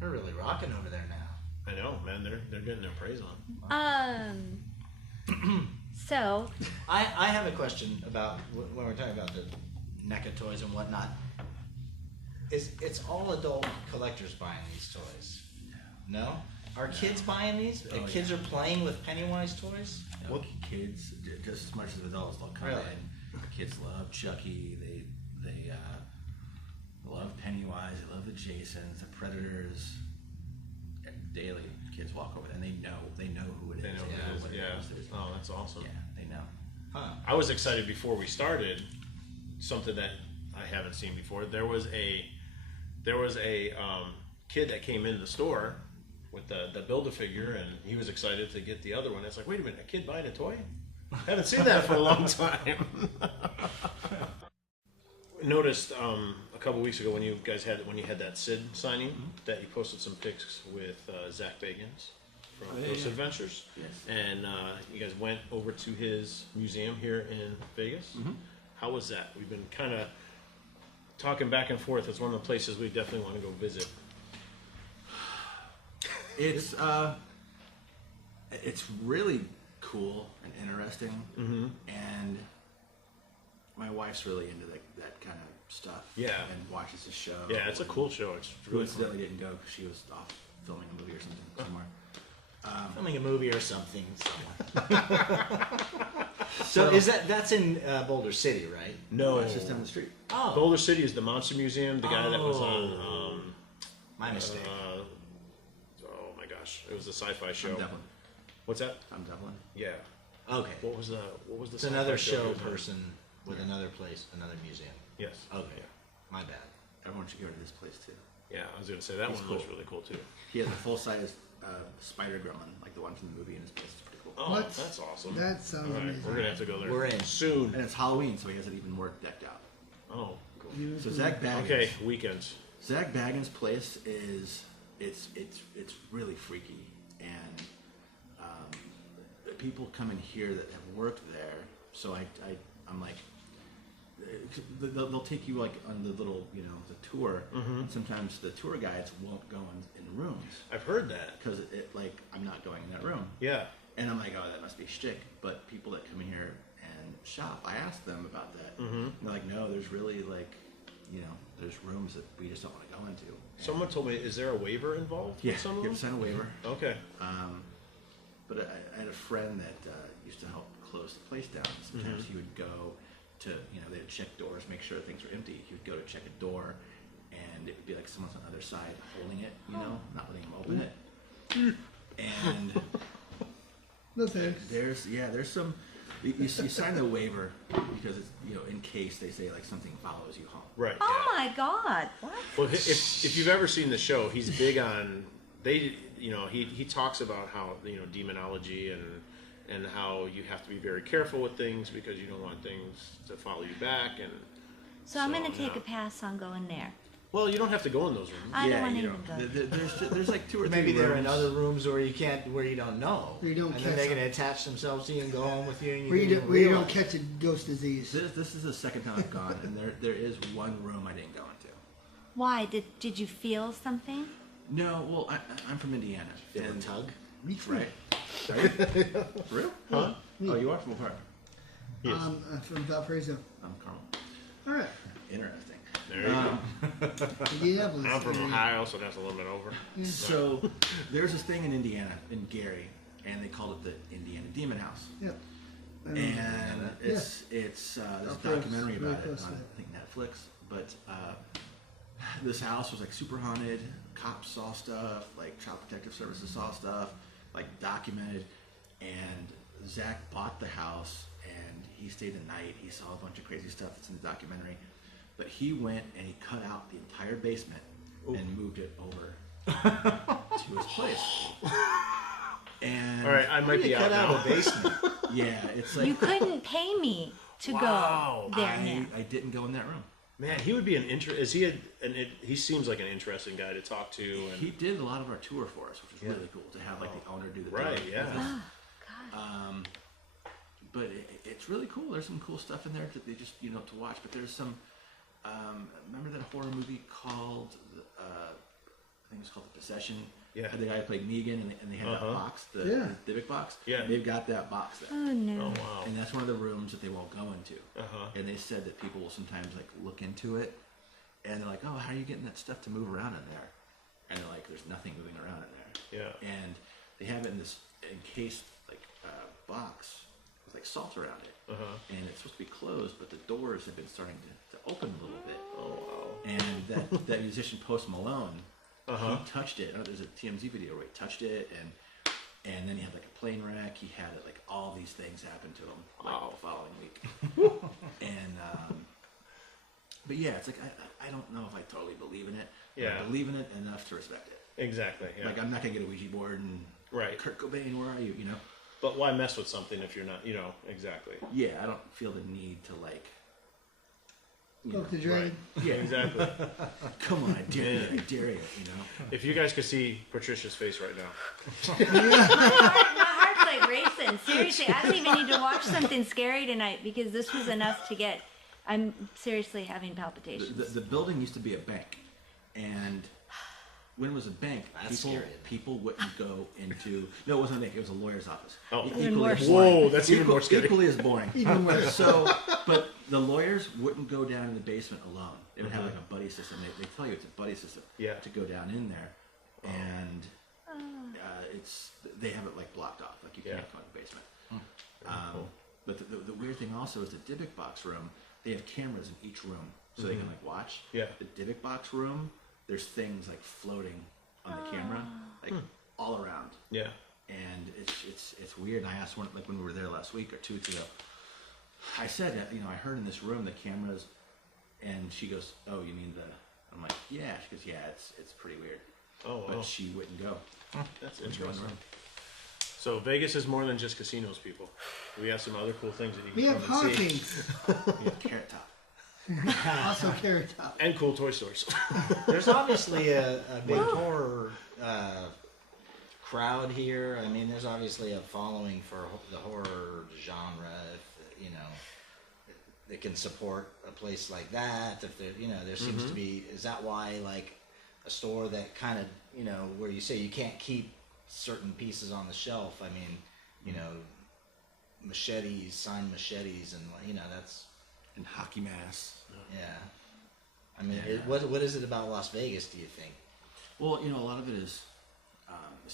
They're really rocking over there now. I know, man. They're getting their praise on. So I have a question about when we're talking about the NECA toys and whatnot. It's all adult collectors buying these toys? No. Are kids buying these? Oh, Kids yeah. are playing with Pennywise toys? You know, kids, just as much as adults, they'll come Really? in. Kids love Chucky. They love Pennywise. They love the Jasons, the Predators. And daily, kids walk over there and they know who it is. They know Yeah, what what it is. Yeah. it is. Oh, that's awesome. Yeah, they know. Huh. I was excited before we started. Something that I haven't seen before. There was a kid that came into the store with the Build-A-Figure, and he was excited to get the other one. It's like, wait a minute, a kid buying a toy? I haven't seen that for a long time. Noticed a couple weeks ago when you had that Sid signing that you posted some pics with Zach Bagans from Ghost Adventures. Yes. And you guys went over to his museum here in Vegas. How was that? We've been kind of talking back and forth. It's one of the places we definitely want to go visit. It's really cool and interesting, and my wife's really into that kind of stuff. Yeah. And watches the show. Yeah, it's a cool show. It's really Coincidentally didn't go because she was off filming a movie or something somewhere. Filming a movie or something somewhere. So is that's in Boulder City, right? No, It's just down the street. Oh, Boulder City is the Monster Museum. The guy that was on. my mistake. Oh my gosh, it was a sci-fi show. I'm Dublin. What's that? I'm Dublin. Yeah. Okay. What was the? It's sci-fi another show show he was on? person with another place, another museum. Yes. Okay. My bad. Everyone should go to this place too. Yeah, I was gonna say that He's one was cool. really cool too. He has a full-size spider gremlin, like the one from the movie, in his place. It's pretty cool. Oh, What? that's awesome. That sounds All right, amazing. we're gonna have to go there. We're in. soon. And it's Halloween, so he has it even more decked out. Oh, cool. So Zach Baggins. Okay, weekends. Zach Baggins' place is it's really freaky, and people come in here that have worked there. So I'm like, they'll take you like on the little the tour. And sometimes the tour guides won't go in rooms I've heard that. because it like I'm not going in that room. Yeah. And I'm like, oh, that must be shtick. But people that come in here and shop, I asked them about that. And they're like, no, there's really like, there's rooms that we just don't want to go into. Someone told me, is there a waiver involved Yeah, with some you of have them? to sign a waiver. Okay. But I had a friend that used to help close the place down. Sometimes he would go to, they'd check doors, make sure things were empty. He would go to check a door, and it would be like someone's on the other side holding it, not letting him open it. And No thanks. there's some. You sign the waiver because it's in case they say like something follows you home. Right. oh yeah. my God, what? Well, if you've ever seen the show, he's big on he talks about how demonology and how you have to be very careful with things because you don't want things to follow you back. And So I'm going to take no. a pass on going there. Well, you don't have to go in those rooms. I don't want to you even go. There's like 2 or 3 Maybe rooms. they're in other rooms where you can't, where you don't know. Where you don't and then catch they're them. going to attach themselves to you and go home with you. And you Where you, didn't do, even where you don't realize. catch a ghost disease. This is the second time I've gone, and there is one room I didn't go into. Why? Did you feel something? No, well, I'm from Indiana. Feel a and- tug. Right. Are you? For real? Huh? Oh, you are from where? Yes. From Valparaiso. I'm Carmel. All right. Interesting. There you go. Indianapolis. I'm from area. Ohio, so that's a little bit over. So there's this thing in Indiana, in Gary, and they called it the Indiana Demon House. Yep. And it's there's a Up there, documentary really about it close on to it. I think Netflix. But this house was like super haunted. Cops saw stuff, like Child Protective Services saw stuff, like documented. And Zach bought the house, and he stayed the night. He saw a bunch of crazy stuff that's in the documentary. But he went and he cut out the entire basement and moved it over to his place. And All right, I might be out Cut out now. of the basement. yeah, it's like You couldn't pay me to Wow. go there now. I didn't go in that room. Man, he would be Is he he seems like an interesting guy to talk to. And He did a lot of our tour for us, which was really cool to have like the owner do the right, tour. yeah. Oh, God. But it's really cool. There's some cool stuff in there that they just to watch. But there's some. Remember that horror movie called I think it was called The Possession. Yeah. Had the guy who played Negan, and they had that box, the Dybbuk box. Yeah. They've got that box there. Oh, no. Oh wow. And that's one of the rooms that they won't go into. Uh-huh. And they said that people will sometimes like look into it, and they're like, "Oh, how are you getting that stuff to move around in there?" And they're like, "There's nothing moving around in there." Yeah. And they have it in this encased like box with like salt around it, and it's supposed to be closed, but the doors have been starting to open a little bit. Oh wow. And that musician Post Malone, Uh-huh. he touched it. There's a TMZ video where he touched it, and then he had like a plane wreck. He had like all these things happen to him like the following week. And but yeah, it's like I don't know if I totally believe in it. But Yeah. I believe in it enough to respect it. Exactly. Yeah. Like I'm not gonna get a Ouija board and Right. Kurt Cobain, where are you? But why mess with something if you're not? Exactly. Yeah, I don't feel the need to like. Poke the drain. Yeah, Exactly. come on, I dare you, I dare you. If you guys could see Patricia's face right now. My heart's like racing. Seriously, I don't even need to watch something scary tonight because this was enough to get. I'm seriously having palpitations. The building used to be a bank, and when it was a bank, That's scary. people wouldn't go into. No, it wasn't a bank. It was a lawyer's office. Oh. Even worse. Whoa, that's even more scary. Equally as boring. Even worse. So, but the lawyers wouldn't go down in the basement alone. They would have like a buddy system. They tell you it's a buddy system. Yeah. To go down in there, and it's they have it like blocked off. Like you can't go in the basement. Cool. But the weird thing also is the Dybbuk box room. They have cameras in each room, so they can like watch. Yeah. The Dybbuk box room, there's things like floating on the camera, like all around, Yeah. and it's weird. And I asked one like when we were there last week or 2 weeks ago. I said that I heard in this room the cameras, and she goes, "Oh, you mean the?" I'm like, "Yeah." She goes, "Yeah, it's pretty weird," Oh wow. but she wouldn't go. That's Wouldn't go in the interesting. room. So Vegas is more than just casinos, people. We have some other cool things that you can We have come and see. hauntings. We have Carrot Top. Also Carrot Top. And cool toy stores. There's obviously a big horror crowd here. I mean, there's obviously a following for the horror genre. If that can support a place like that. If there, there seems to be. Is that why like a store that kind of where you say you can't keep certain pieces on the shelf? I mean, machetes, signed machetes, and that's. And hockey masks. Yeah. I mean, Yeah. what is it about Las Vegas, do you think? Well, a lot of it is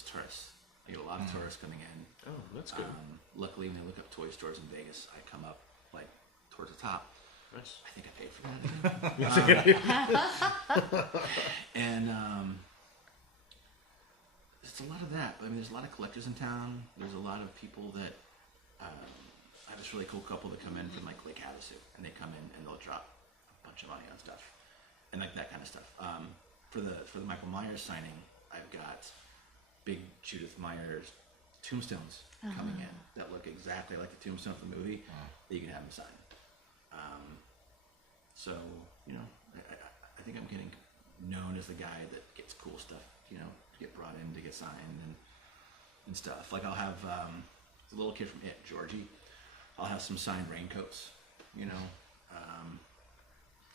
tourists. I get a lot of tourists coming in. Oh, that's good. Luckily, when they look up toy stores in Vegas, I come up like towards the top. Nice. I think I paid for that. And it's a lot of that. I mean, there's a lot of collectors in town. There's a lot of people that. I have this really cool couple that come in from like Lake Havasu, and they come in and they'll drop a bunch of money on stuff, and like that kind of stuff. For the Michael Myers signing, I've got big Judith Myers tombstones coming in that look exactly like the tombstone of the movie that you can have them sign. So, you know, I think I'm getting known as the guy that gets cool stuff, you know, get brought in to get signed and stuff. Like I'll have the little kid from It, Georgie. I'll have some signed raincoats, you know.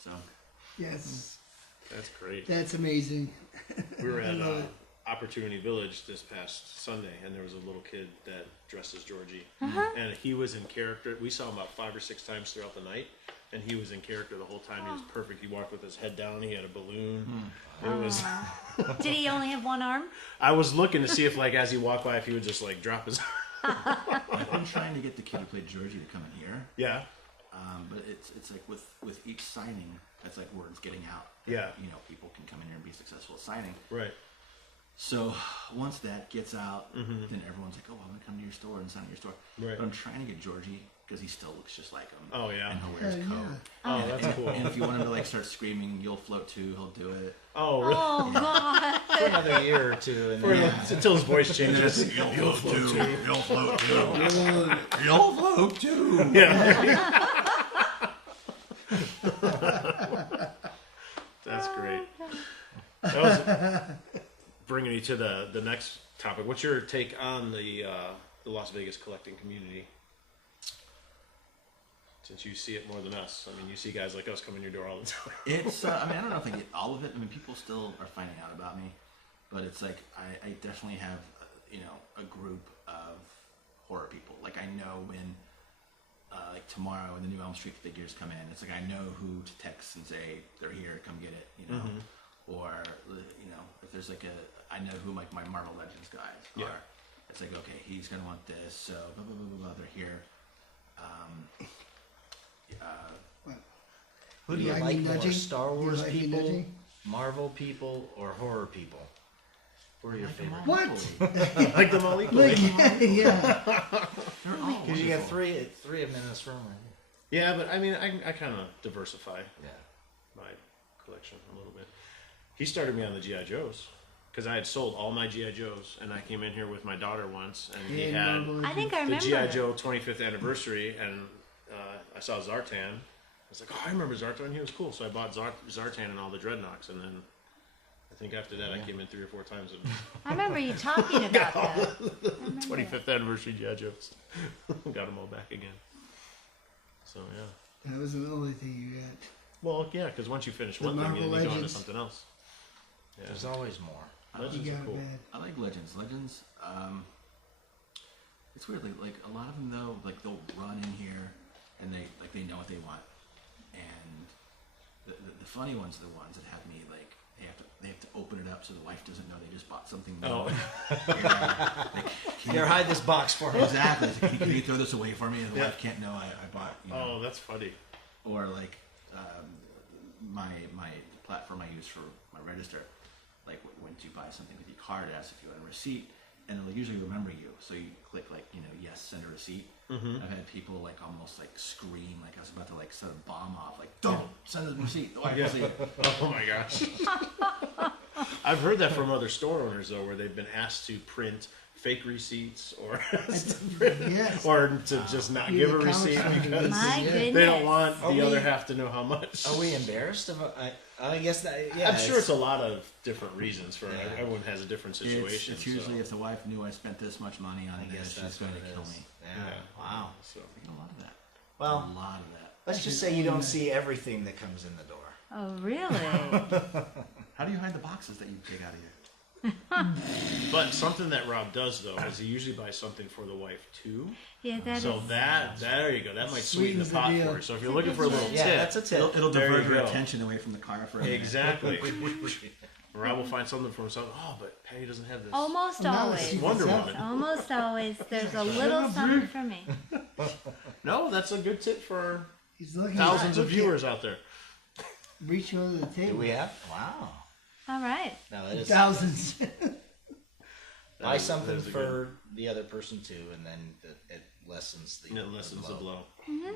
So Yes, That's great. that's amazing. We were I at love it. Opportunity Village this past Sunday, and there was a little kid that dressed as Georgie, Uh-huh. and he was in character. We saw him about 5 or 6 times throughout the night, and he was in character the whole time. He was perfect. He walked with his head down. He had a balloon. It was. Did he only have one arm? I was looking to see if, like, as he walked by, if he would just like drop his. I've been trying to get the kid who played Georgie to come in here. Yeah. But it's like with each signing, it's like word's getting out. That, Yeah. You know, people can come in here and be successful at signing. Right. So once that gets out, then everyone's like, "Oh, I'm gonna come to your store and sign at your store." Right. But I'm trying to get Georgie because he still looks just like him. Oh, yeah. And he'll wear his Hell coat. yeah. Oh, that's cool. And if you want him to like start screaming, "You'll float too," he'll do it. Oh, really? Oh God! For another year or two, and then, Until his voice changes. You'll float too. You'll float too. You'll float too. Yeah. That's great. That was bringing you to the next topic. What's your take on the Las Vegas collecting community? Since you see it more than us, I mean, you see guys like us come in your door all the time. It's, I mean, I don't know if I get all of it. I mean, people still are finding out about me, but it's like, I definitely have, you know, a group of horror people. Like, I know when, like tomorrow when the new Elm Street figures come in, it's like, I know who to text and say, they're here, come get it, you know? Or, you know, if there's like I know who like my Marvel Legends guys are. It's like, okay, he's going to want this, so blah, blah, blah, blah, blah, they're here. who do You you like like me more, nudging? Star You Wars like me people, nudging? Marvel people, or horror people? Who are your favorite? What? Like them all equally. Yeah. They're all Because you got wonderful. three of them in this room, right? Yeah, but I mean, I kind of diversify Yeah. my collection a little bit. He started me on the G.I. Joes because I had sold all my G.I. Joes, and I came in here with my daughter once, and he Yeah, had Marvel I think I the remember. G.I. Joe 25th anniversary, and I saw Zartan. I was like, oh, I remember Zartan. He was cool. So I bought Zartan and all the Dreadnoks, and then I think after that I came in 3 or 4 times. And I remember you talking about that. 25th anniversary G.I. Joes. Got them all back again. So, yeah. That was the only thing you got. Well, yeah, because once you finish The one thing, Marvel you go on to Legends. something else. Yeah. There's always more. Legends You are got cool. it bad. I like Legends. Legends, it's weird. Like a lot of them though, like they'll run in here and they know what they want. And the funny ones are the ones that have me like they have to open it up so the wife doesn't know they just bought something new. Oh. Here, hide this box for me. Exactly. It's like, can you throw this away for me? And the wife can't know I bought. You know. Oh, that's funny. Or like my platform I use for my register. Like when you buy something with your card, it asks if you want a receipt, and it'll usually remember you. So you click like yes, send a receipt. I've had people like almost like scream like I was about to like set a bomb off. Like don't send the receipt. The wife will see it. Oh my gosh. I've heard that from other store owners though, where they've been asked to print fake receipts or Yes. or to just not give a receipt because My goodness. they don't want Are the other we- half to know how much. Are we embarrassed? I guess that. Yeah, I'm sure it's a lot of different reasons for everyone has a different situation. It's usually so. if the wife knew I spent this much money on I guess this, she's that's going what to it kill is. me. Yeah. Yeah. Wow. So I get a lot of that. Well, a lot of that. let's just say you don't see everything that comes in the door. Oh, really? How do you hide the boxes that you take out of here? but something that Rob does though is he usually buys something for the wife too. Yeah, that So is. there you go. That might sweeten the Sweetens the pot deal. for you. So if you're looking for a little Yeah, tip, that's a tip. It'll There divert you her go. attention away from the car for a minute. exactly. Rob will find something for himself. Oh, but Patty doesn't have this. Almost No, always. she- Wonder What's Woman. Almost always. There's a little something for me. No, that's a good tip for He's looking thousands of look at- viewers out there. Reach under the table. Do we have? Wow. All right. No, that is. Thousands. Buy That something is a for the other person too, and then it lessens the. It lessens the blow. Mm-hmm. Yeah,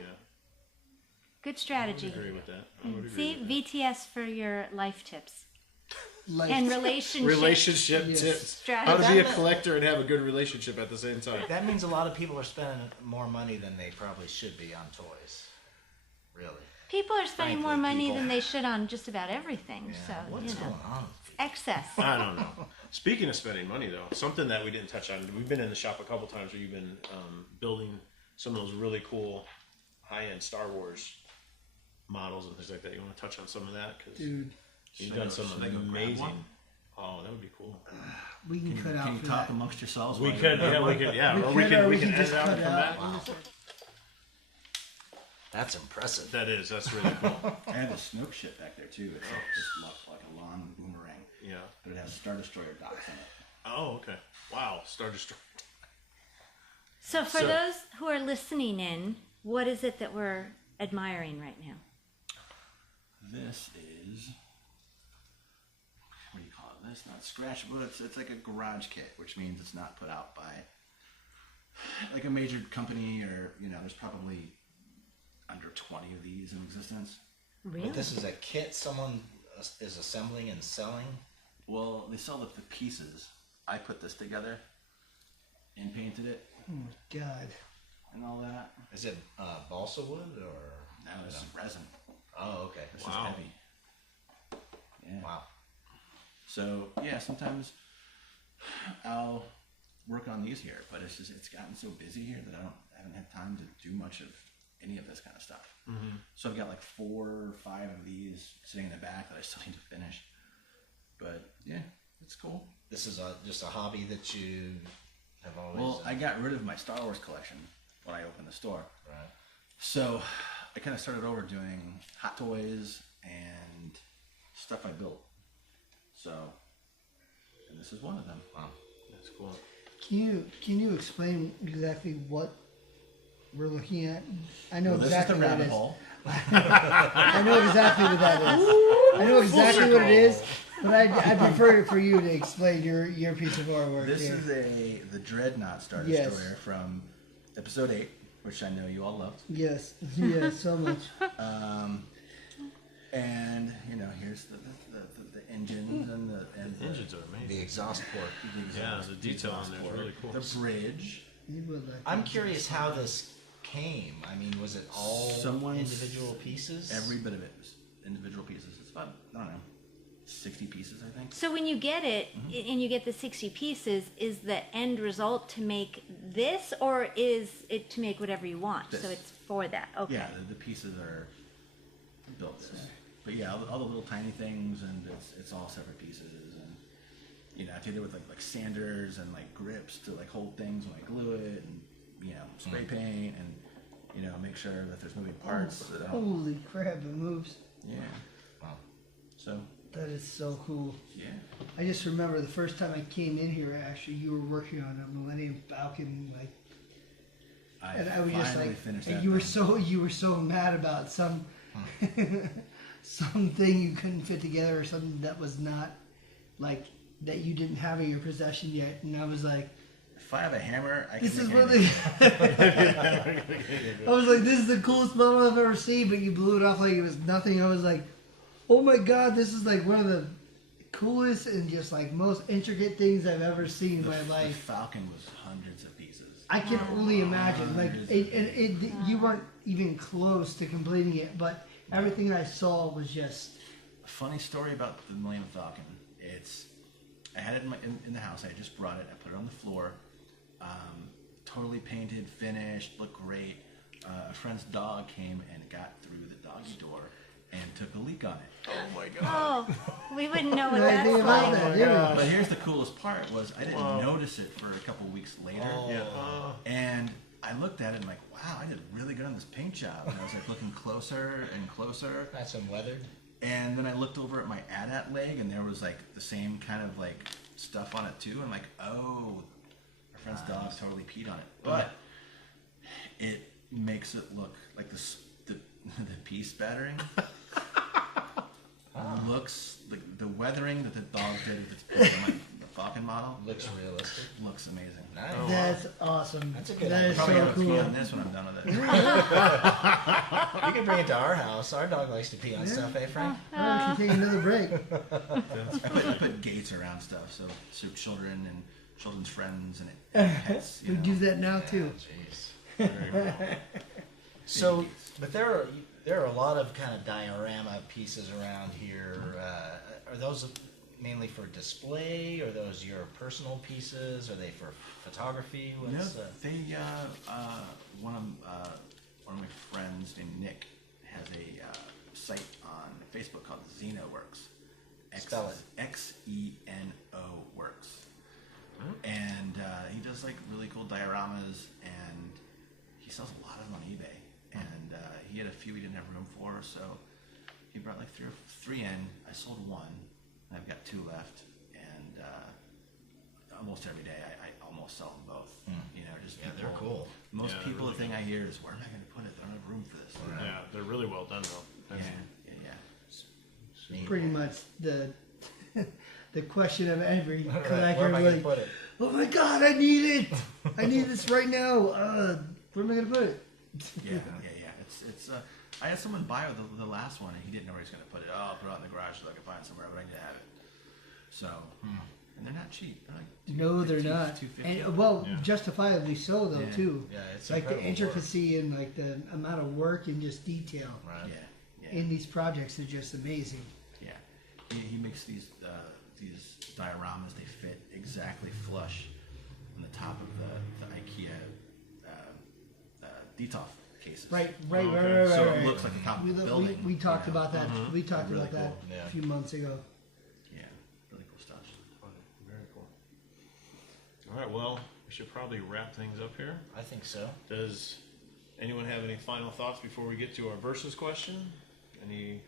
Good I would strategy. agree with that. I would agree See, with that. VTS for your life tips. Like, And relationship Relationship tips. How to strategy. be a collector and have a good relationship at the same time. That means a lot of people are spending more money than they probably should be on toys. Really. People are spending Frankly, more money people- than they should on just about everything. Yeah, So what's you know, going on? excess. I don't know. Speaking of spending money, though, something that we didn't touch on, we've been in the shop a couple times where you've been building some of those really cool high-end Star Wars models and things like that. You want to touch on some of that? Because dude, you've done some should I go grab amazing. one? Oh, that would be cool. we can cut out Can you for talk that. amongst yourselves? We while could, you're- yeah, we could, yeah, or we can edit just out cut and it come out. back. That's impressive. That's really cool. I have a Snoke ship back there too. It's just like a long boomerang, Yeah. but it has Star Destroyer docks in it. Oh, okay. Wow, Star Destroyer. So for So- those who are listening in, what is it that we're admiring right now? This is, what do you call it? This not scratchable. It's like a garage kit, which means it's not put out by like a major company, or there's probably under 20 of these in existence. Really? But this is a kit someone is assembling and selling. Well, they sell the pieces. I put this together and painted it Oh my god. and all that. Is it balsa wood or? Now this is resin. Oh, okay. This Wow. is heavy. Yeah. Wow. So yeah, sometimes I'll work on these here, but it's gotten so busy here that I haven't had time to do much of any of this kind of stuff. Mm-hmm. So I've got like 4 or 5 of these sitting in the back that I still need to finish. But yeah, it's cool. This is just a hobby that you have always. Well, I got rid of my Star Wars collection when I opened the store. Right. So I kind of started over doing Hot Toys and stuff I built. So, and this is one of them. Wow. That's cool. Can you explain exactly what we're looking at? I know Well, this exactly is the what it rabbit is. hole. I know exactly what that is. I know exactly what it is, but I prefer for you to explain your piece of artwork This here. is the Dreadnought Star Yes. Destroyer from Episode 8, which I know you all loved. Yes, so much. And here's the engines and the Engines are The amazing. exhaust port. Yeah, the detail on there is really cool. The bridge. You would like I'm to- curious how this came. I mean, was it all Someone's- individual pieces? Every bit of it was individual pieces. It's about, I don't know, 60 pieces, I think. So when you get it and you get the 60 pieces, is the end result to make this, or is it to make whatever you want? This. So it's for that. Okay. Yeah, the pieces are built this. But yeah, all the little tiny things, and it's all separate pieces. And I did it with like sanders and like grips to like hold things when I glue it, and spray paint, and make sure that there's moving parts. So that Holy crap! It moves. yeah. Wow. So That is so cool. yeah. I just remember the first time I came in here. Actually, you were working on a Millennium Falcon, like, and I was just finally like, finished and that you were so mad about some something you couldn't fit together, or something that was not like that you didn't have in your possession yet, and I was like, If I have a hammer, I can this is make really. anything. I was like, this is the coolest model I've ever seen, but you blew it off like it was nothing. I was like, oh my god, this is like one of the coolest and just like most intricate things I've ever seen in my The life. Falcon was hundreds of pieces. I can only imagine. Like, you weren't even close to completing it, but everything I saw was just. A funny story about the Millennium Falcon. I had it in the house. I just brought it. I put it on the floor. Totally painted, finished, looked great. A friend's dog came and got through the doggy door and took a leak on it. Oh my god. Oh, we wouldn't know what Anything that's about like. that, do we? But here's the coolest part was I didn't notice it for a couple weeks later. Yeah. And I looked at it and like, wow, I did really good on this paint job. And I was like looking closer and closer. That's unweathered. And then I looked over at my AT-AT leg, and there was like the same kind of like stuff on it too. I'm like, oh, our friend's dog totally peed on it. But it makes it look like the pee spattering looks like the weathering that the dog did with its poop. I'm like, Falcon model. Looks realistic. Looks amazing. Nice. That's awesome. That's a good That idea. is Probably so gonna pee cool. on this when I'm done with it. You can bring it to our house. Our dog likes to pee on Yeah. stuff, eh, Frank? We can take another break. I put gates around stuff so children and children's friends and pets. We do that now too. Jeez. Very cool. So, but there are a lot of kind of diorama pieces around here. Are those mainly for display? Are those your personal pieces? Are they for photography? No, What's, they one of my friends named Nick has a site on Facebook called XenoWorks. Spell it. XENO Works. And he does like really cool dioramas, and he sells a lot of them on eBay. And he had a few he didn't have room for, so he brought like three in. I sold one, and I've got two left. And almost every day, I almost sell them both. You know, just yeah, people, they're cool. Most Yeah, people, really the thing I hear is, "Where am I going to put it? I don't have room for this." Yeah, they're really well done though. Yeah. Pretty much the question of every Right, collector. where am I going to Like, put it? oh my god, I need it! I need this right now. Where am I gonna put it? Yeah. It's. I had someone buy the last one, and he didn't know where he was going to put it. Oh, I'll put it out in the garage so I can find it somewhere, but I need to have it. So, and they're not cheap. They're like No, they're not. $250. And well, Yeah. justifiably so though Yeah. too. Yeah, it's Like the incredible work. intricacy and like the amount of work and just detail Right. Yeah. in these projects is just amazing. Yeah, he makes these dioramas. They fit exactly flush on the top of the IKEA Detolf cases. Right. So it looks like the top of the building. We talked you know. about that. We talked Really about that cool, yeah. a few months ago. Yeah, really cool stuff. Very cool. All right, well, we should probably wrap things up here. I think so. Does anyone have any final thoughts before we get to our versus question? Any?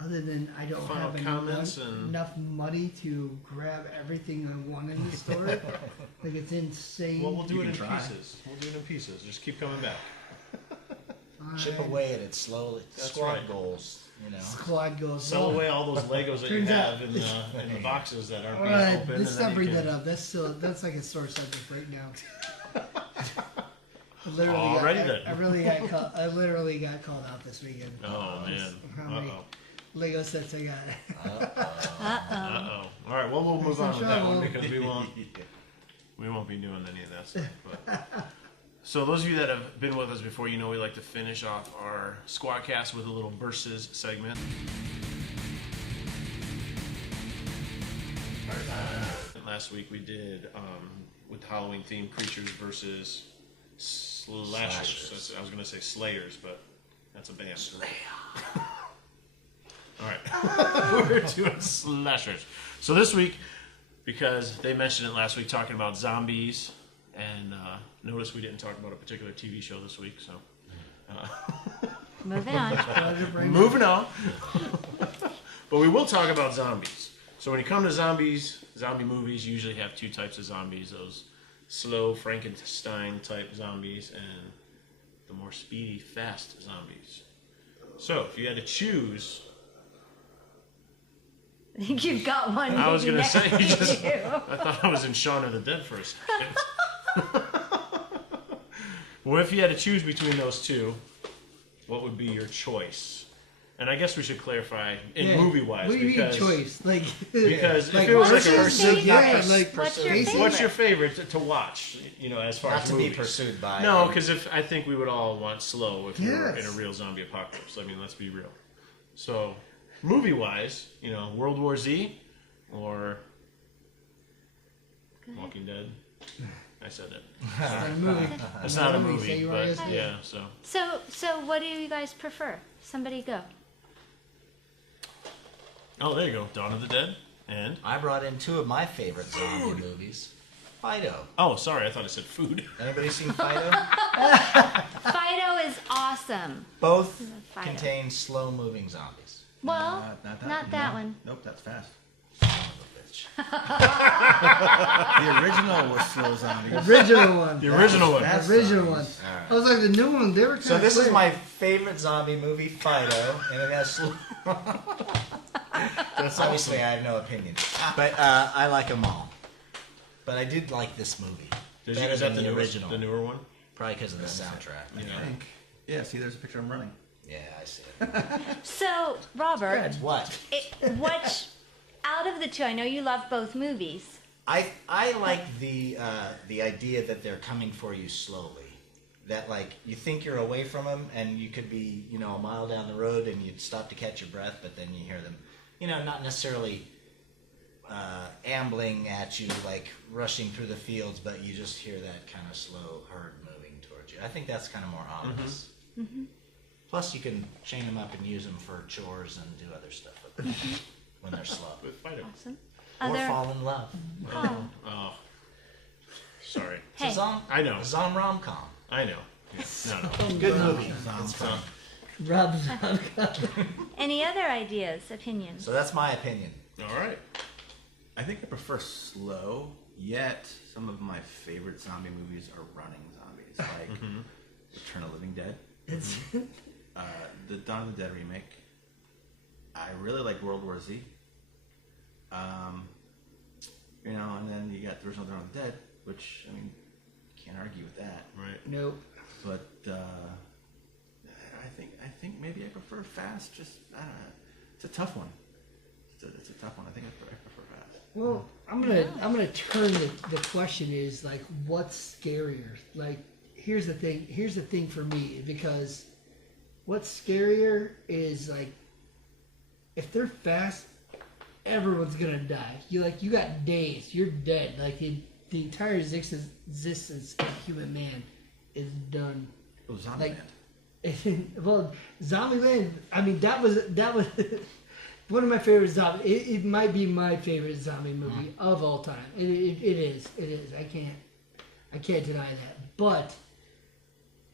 Other than I don't Final have comments and- enough money to grab everything I want in the store. Like it's insane. Well, we'll do You it in can try. pieces. We'll do it in pieces. Just keep coming back. Chip away at it slowly. That's Squad right. goals, you know. Squad goes. Sell well, away all those Legos that you Turns out- have in the boxes that aren't all being right, opened. let's and then not you bring can- that up. That's like a sore subject right now. I literally Alrighty got, then. I literally got called out this weekend. Oh man. How many Uh-oh. Lego sets I got? Uh-oh. All right, well, we'll move on with that one because we won't be doing any of that stuff. But. So those of you that have been with us before, you know we like to finish off our SquadCast with a little versus segment. Last week we did, with Halloween themed creatures versus slashers. I was going to say slayers, but that's a band. All right. We're doing slashers. So this week, because they mentioned it last week, talking about zombies, and notice we didn't talk about a particular TV show this week, so Moving on. moving on. But we will talk about zombies. So when you come to zombies, zombie movies usually have two types of zombies: those slow Frankenstein type zombies and the more speedy, fast zombies. So if you had to choose, I think you've got one. I was maybe gonna say, next you to just- you. I thought I was in Shaun of the Dead for a second. Well, if you had to choose between those two, what would be your choice? And I guess we should clarify in movie-wise, What do you because mean choice? Like because like if it was like what's a your pursuit, favorite? like What's your basic- what's your favorite to watch? You know, as far Not as to movies. be pursued by. No, because I think we would all want slow if we were in a Yes. real zombie apocalypse. I mean, let's be real. So, movie-wise, you know, World War Z or Walking Dead. I said it. It's not a movie. It's not a Say movie, you but are, yes. yeah. So, So what do you guys prefer? Somebody go. oh, there you go. Dawn of the Dead and I brought in two of my favorite zombie movies. Fido. oh, sorry, I thought it said food. Anybody seen Fido? Fido is awesome. Both Fido. contain slow-moving zombies. Well, not that no. one. Nope, that's fast. Son of a bitch. The original was slow zombies. Original one. The original one. Fast Original one. zombies. I was like the new one. They were kind So of. this is quick. my favorite zombie movie, Fido, and it has slow. Obviously, I have no opinion, but I like them all. But I did like this movie. Is Better that than the original. The newer one? Probably because of the soundtrack. I think. Yeah, see, there's a picture of him running. Yeah, I see it. So, Robert, What? what out of the two? I know you love both movies. I like the idea that they're coming for you slowly. That like you think you're away from them, and you could be a mile down the road, and you'd stop to catch your breath, but then you hear them, not necessarily ambling at you like rushing through the fields, but you just hear that kind of slow herd moving towards you. I think that's kind of more ominous. Mm-hmm. Plus, you can chain them up and use them for chores and do other stuff with them when they're slow. Awesome. Or fall in love. Oh. Sorry. Hey. I know. It's on rom-com. I know. No. Good movie. It's fun. Rob. Any other ideas, opinions? So that's my opinion. All right. I think I prefer slow, yet some of my favorite zombie movies are running zombies, like Return of the Living Dead, the Dawn of the Dead remake. I really like World War Z. And then you got the original Dawn of the Dead, which, I mean, can't argue with that. Right. Nope. But I think maybe I prefer fast. Just I don't know. It's a tough one. It's a tough one. I think I prefer fast. Well, I'm gonna turn the question is like, what's scarier? Like, here's the thing for me, because what's scarier is like, if they're fast, everyone's gonna die. You got days. You're dead. Like the entire existence of human man is done. Oh, Zombieland. Well, Zombieland. I mean, that was one of my favorite zombie. It might be my favorite zombie movie of all time. It is. I can't deny that. But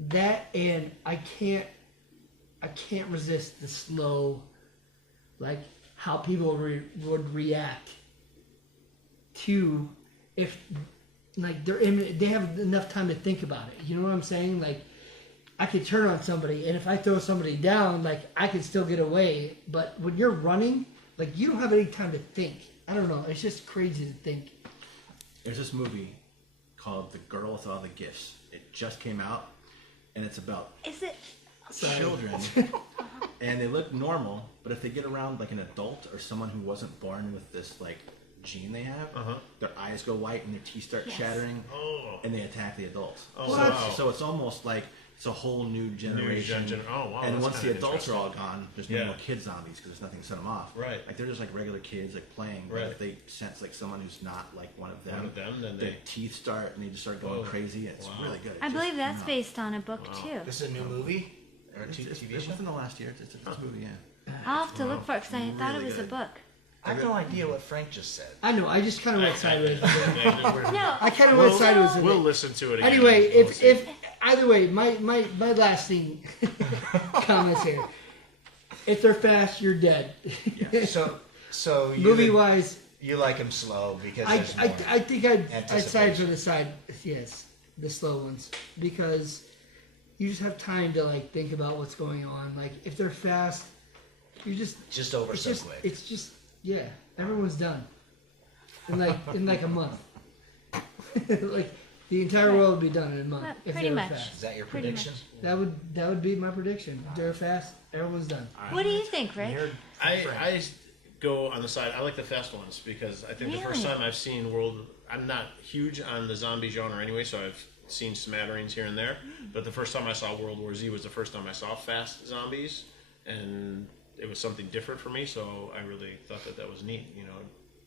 that, and I can't resist the slow, like how people would react to if like they have enough time to think about it. You know what I'm saying? Like, I could turn on somebody, and if I throw somebody down, like, I can still get away. But when you're running, like, you don't have any time to think. I don't know. It's just crazy to think. There's this movie called The Girl with All the Gifts. It just came out, and it's about Is it? children, and they look normal, but if they get around like an adult or someone who wasn't born with this like gene they have, their eyes go white and their teeth start chattering, and they attack the adults. So it's almost like it's a whole new generation. Oh, wow. And that's once the kinda adults are all interesting. gone, there's no more kid zombies because there's nothing to set them off. Right. Like they're just like regular kids like playing. But if they sense like someone who's not like one of them, then their teeth start and they just start going crazy. It's really good. I believe that's based on a book too. This is a new movie? Or a TV It's show? within the last year. It's a movie, yeah. I'll have to look for it because I thought it Really was a good. book. I have no idea what Frank just said. I know. I just kind of went sideways. No. I kind of went sideways. with We'll it. listen to it again. Anyway, We'll see. if either way, my lasting comments here. If they're fast, you're dead. So Movie wise, you like him slow because I there's more. think I'd side for anticipation. the side. Yes, the slow ones, because you just have time to like think about what's going on. Like if they're fast, you're just over it's so just quick. it's just yeah, everyone's done in like a month. Like the entire world would be done in a month if Pretty they were much. Is fast. that your Pretty prediction? That would be my prediction. If they're fast, everyone's done. What do you think, Rick? You're- I go on the side. I like the fast ones because I think the first Really? time I've seen I'm not huge on the zombie genre anyway, so I've seen smatterings here and there. But the first time I saw World War Z was the first time I saw fast zombies, and it was something different for me. So I really thought that was neat.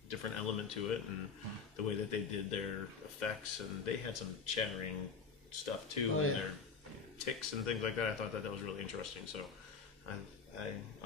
Different element to it, and the way that they did their effects, and they had some chattering stuff too, and their ticks and things like that. I thought that was really interesting. So I'm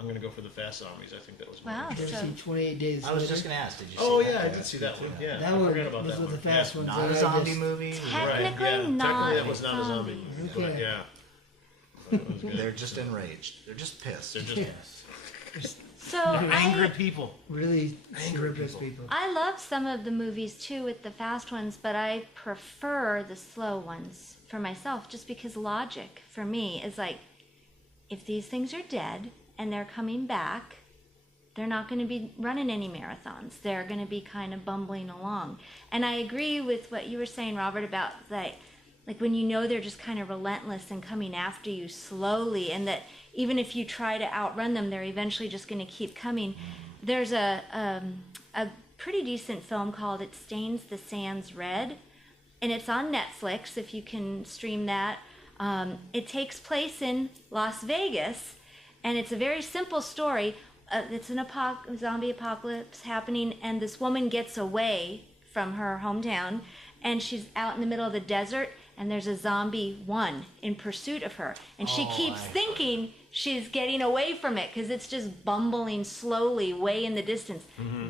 going to go for the fast zombies. I think that was Wow. Did you So- see 28 Days I was Later? just going to ask, did you see Oh that? yeah, I did see that one. Yeah, That I one forgot about was that with one. the fast Yeah. ones. Not a that I zombie just- movie. Technically Right, yeah. not Technically, that was not a zombie. zombies. But Okay. yeah. They're just enraged. They're just pissed. They're just So angry people. Really Angry serious people. I love some of the movies too with the fast ones, but I prefer the slow ones for myself just because logic for me is like, if these things are dead and they're coming back, they're not going to be running any marathons. They're going to be kind of bumbling along. And I agree with what you were saying, Robert, about like when you know they're just kind of relentless and coming after you slowly, and that even if you try to outrun them, they're eventually just going to keep coming. There's a pretty decent film called It Stains the Sands Red, and it's on Netflix if you can stream that. It takes place in Las Vegas, and it's a very simple story. It's an zombie apocalypse happening, and this woman gets away from her hometown, and she's out in the middle of the desert, and there's a zombie one in pursuit of her, and she keeps thinking she's getting away from it because it's just bumbling slowly way in the distance.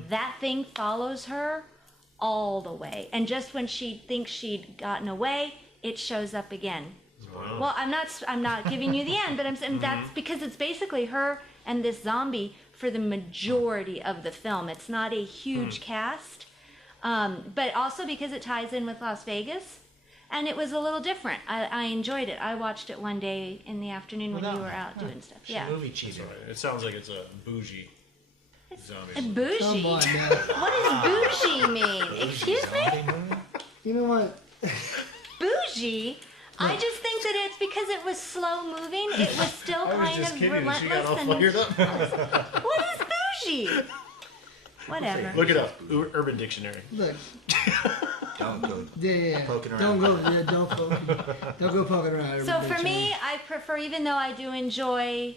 That thing follows her all the way, and just when she thinks she'd gotten away, it shows up again. Wow. Well, I'm not giving you the end, but I'm saying that's because it's basically her and this zombie for the majority of the film. It's not a huge cast, but also because it ties in with Las Vegas. And it was a little different. I enjoyed it. I watched it one day in the afternoon when you were out doing stuff. Yeah. Movie cheating. Right. It sounds like it's a bougie zombie. A bougie? Come on, man. What does bougie mean? Excuse me? You know what? Bougie? I just think that it's because it was slow moving. It was still kind of relentless. She got all fired up. What is bougie? Whatever. Look it up. Urban Dictionary. Look. Don't go Yeah. poking around. Don't go poking around. So for me, I prefer, even though I do enjoy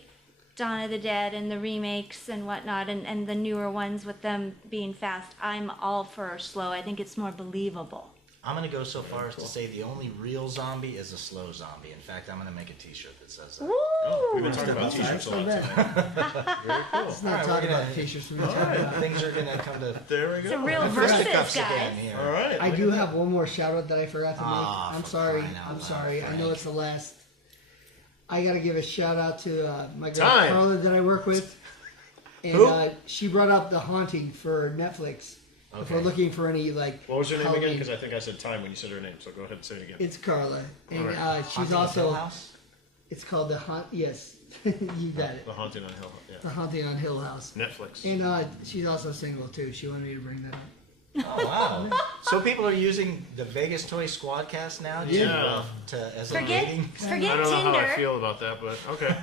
Dawn of the Dead and the remakes and whatnot, and the newer ones with them being fast, I'm all for slow. I think it's more believable. I'm going to go so far as to say the only real zombie is a slow zombie. In fact, I'm going to make a t-shirt that says that. Oh, we've been talking about t-shirts a lot Very cool. Let's not talk about t-shirts. We're talking about. Things are going to come to There we It's a go. real versus, fisticuffs guys. again here. All right. I do have one more shout out that I forgot to make. Ah, I'm for sorry. crying out I'm loud, sorry. I Frank. know it's the last. I got to give a shout out to my girl Time. Carla that I work with. And Who? she brought up The Haunting for Netflix. If we're Okay. looking for any, like. What was her name again? Halloween- Because I think I said time when you said her name. So go ahead and say it again. It's Carla. And Alright. she's Haunting of also. Hill House? It's called The Haunt. Yes. You got it. The Haunting on Hill. The Yeah. Haunting on Hill House. Netflix. And she's also single, too. She wanted me to bring that up. Oh, wow. So people are using the Vegas Toy SquadCast now Yeah. as a Forget dating? I forget don't know how I Tinder. feel about that, but okay.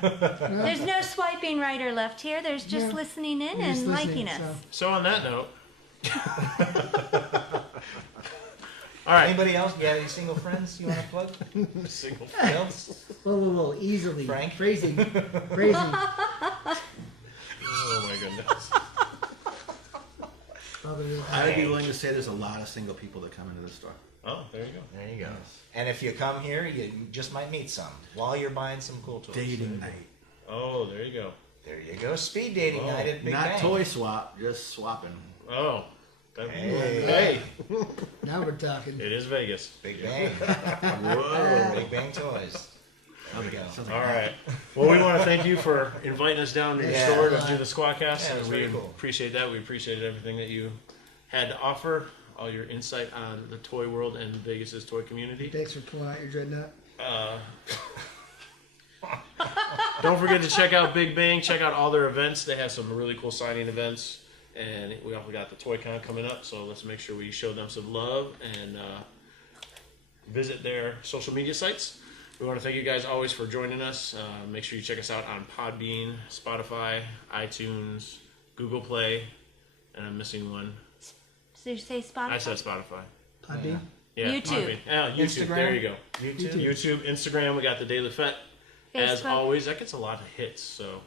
There's no swiping right or left here. There's just Yeah. listening in You're just and listening, liking us. so. So on that note. All right. Anybody else? You got any single friends you want to plug? Single. Else? Whoa. Easily. Frank? Phrasing. Oh my goodness. I would be willing to say there's a lot of single people that come into the store. Oh, there you go. There you go. And if you come here, you just might meet some while you're buying some cool toys. Dating night. Oh, there you go. There you go. Speed dating Oh. night at Big Not Bang. toy swap, just swapping. Oh. Hey. Now we're talking. It is Vegas. Big Bang. Whoa. Big Bang Toys. There we go. All right. Well, we want to thank you for inviting us down to your Yeah. store to do the SquadCast. Yeah, it was we very cool. appreciate that. We appreciate everything that you had to offer, all your insight on the toy world and Vegas's toy community. Thanks for pulling out your dreadnought. Don't forget to check out Big Bang. Check out all their events. They have some really cool signing events. And we also got the Toy Con coming up, so let's make sure we show them some love and visit their social media sites. We want to thank you guys always for joining us. Make sure you check us out on Podbean, Spotify, iTunes, Google Play, and I'm missing one. So you say Spotify? I said Spotify. Podbean. Yeah, YouTube. Podbean. Yeah, YouTube. Instagram? There you go. YouTube. YouTube, Instagram. We got the Daily Fet. As Facebook. always, that gets a lot of hits, so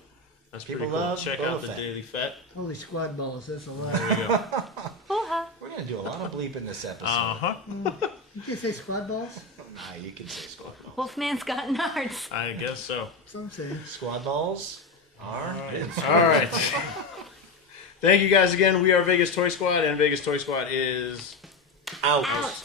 that's People pretty cool. love Check Boba out the Fett. Daily Fet. Holy squad balls. That's a lot. There you go. Hoo-ha. We're going to do a lot of bleep in this episode. Uh-huh. You can say squad balls? Nah, you can say squad balls. Wolfman's got nards. I guess so. That's what I'm saying. Squad balls are... All right. Thank you guys again. We are Vegas Toy Squad, and Vegas Toy Squad is out. Out.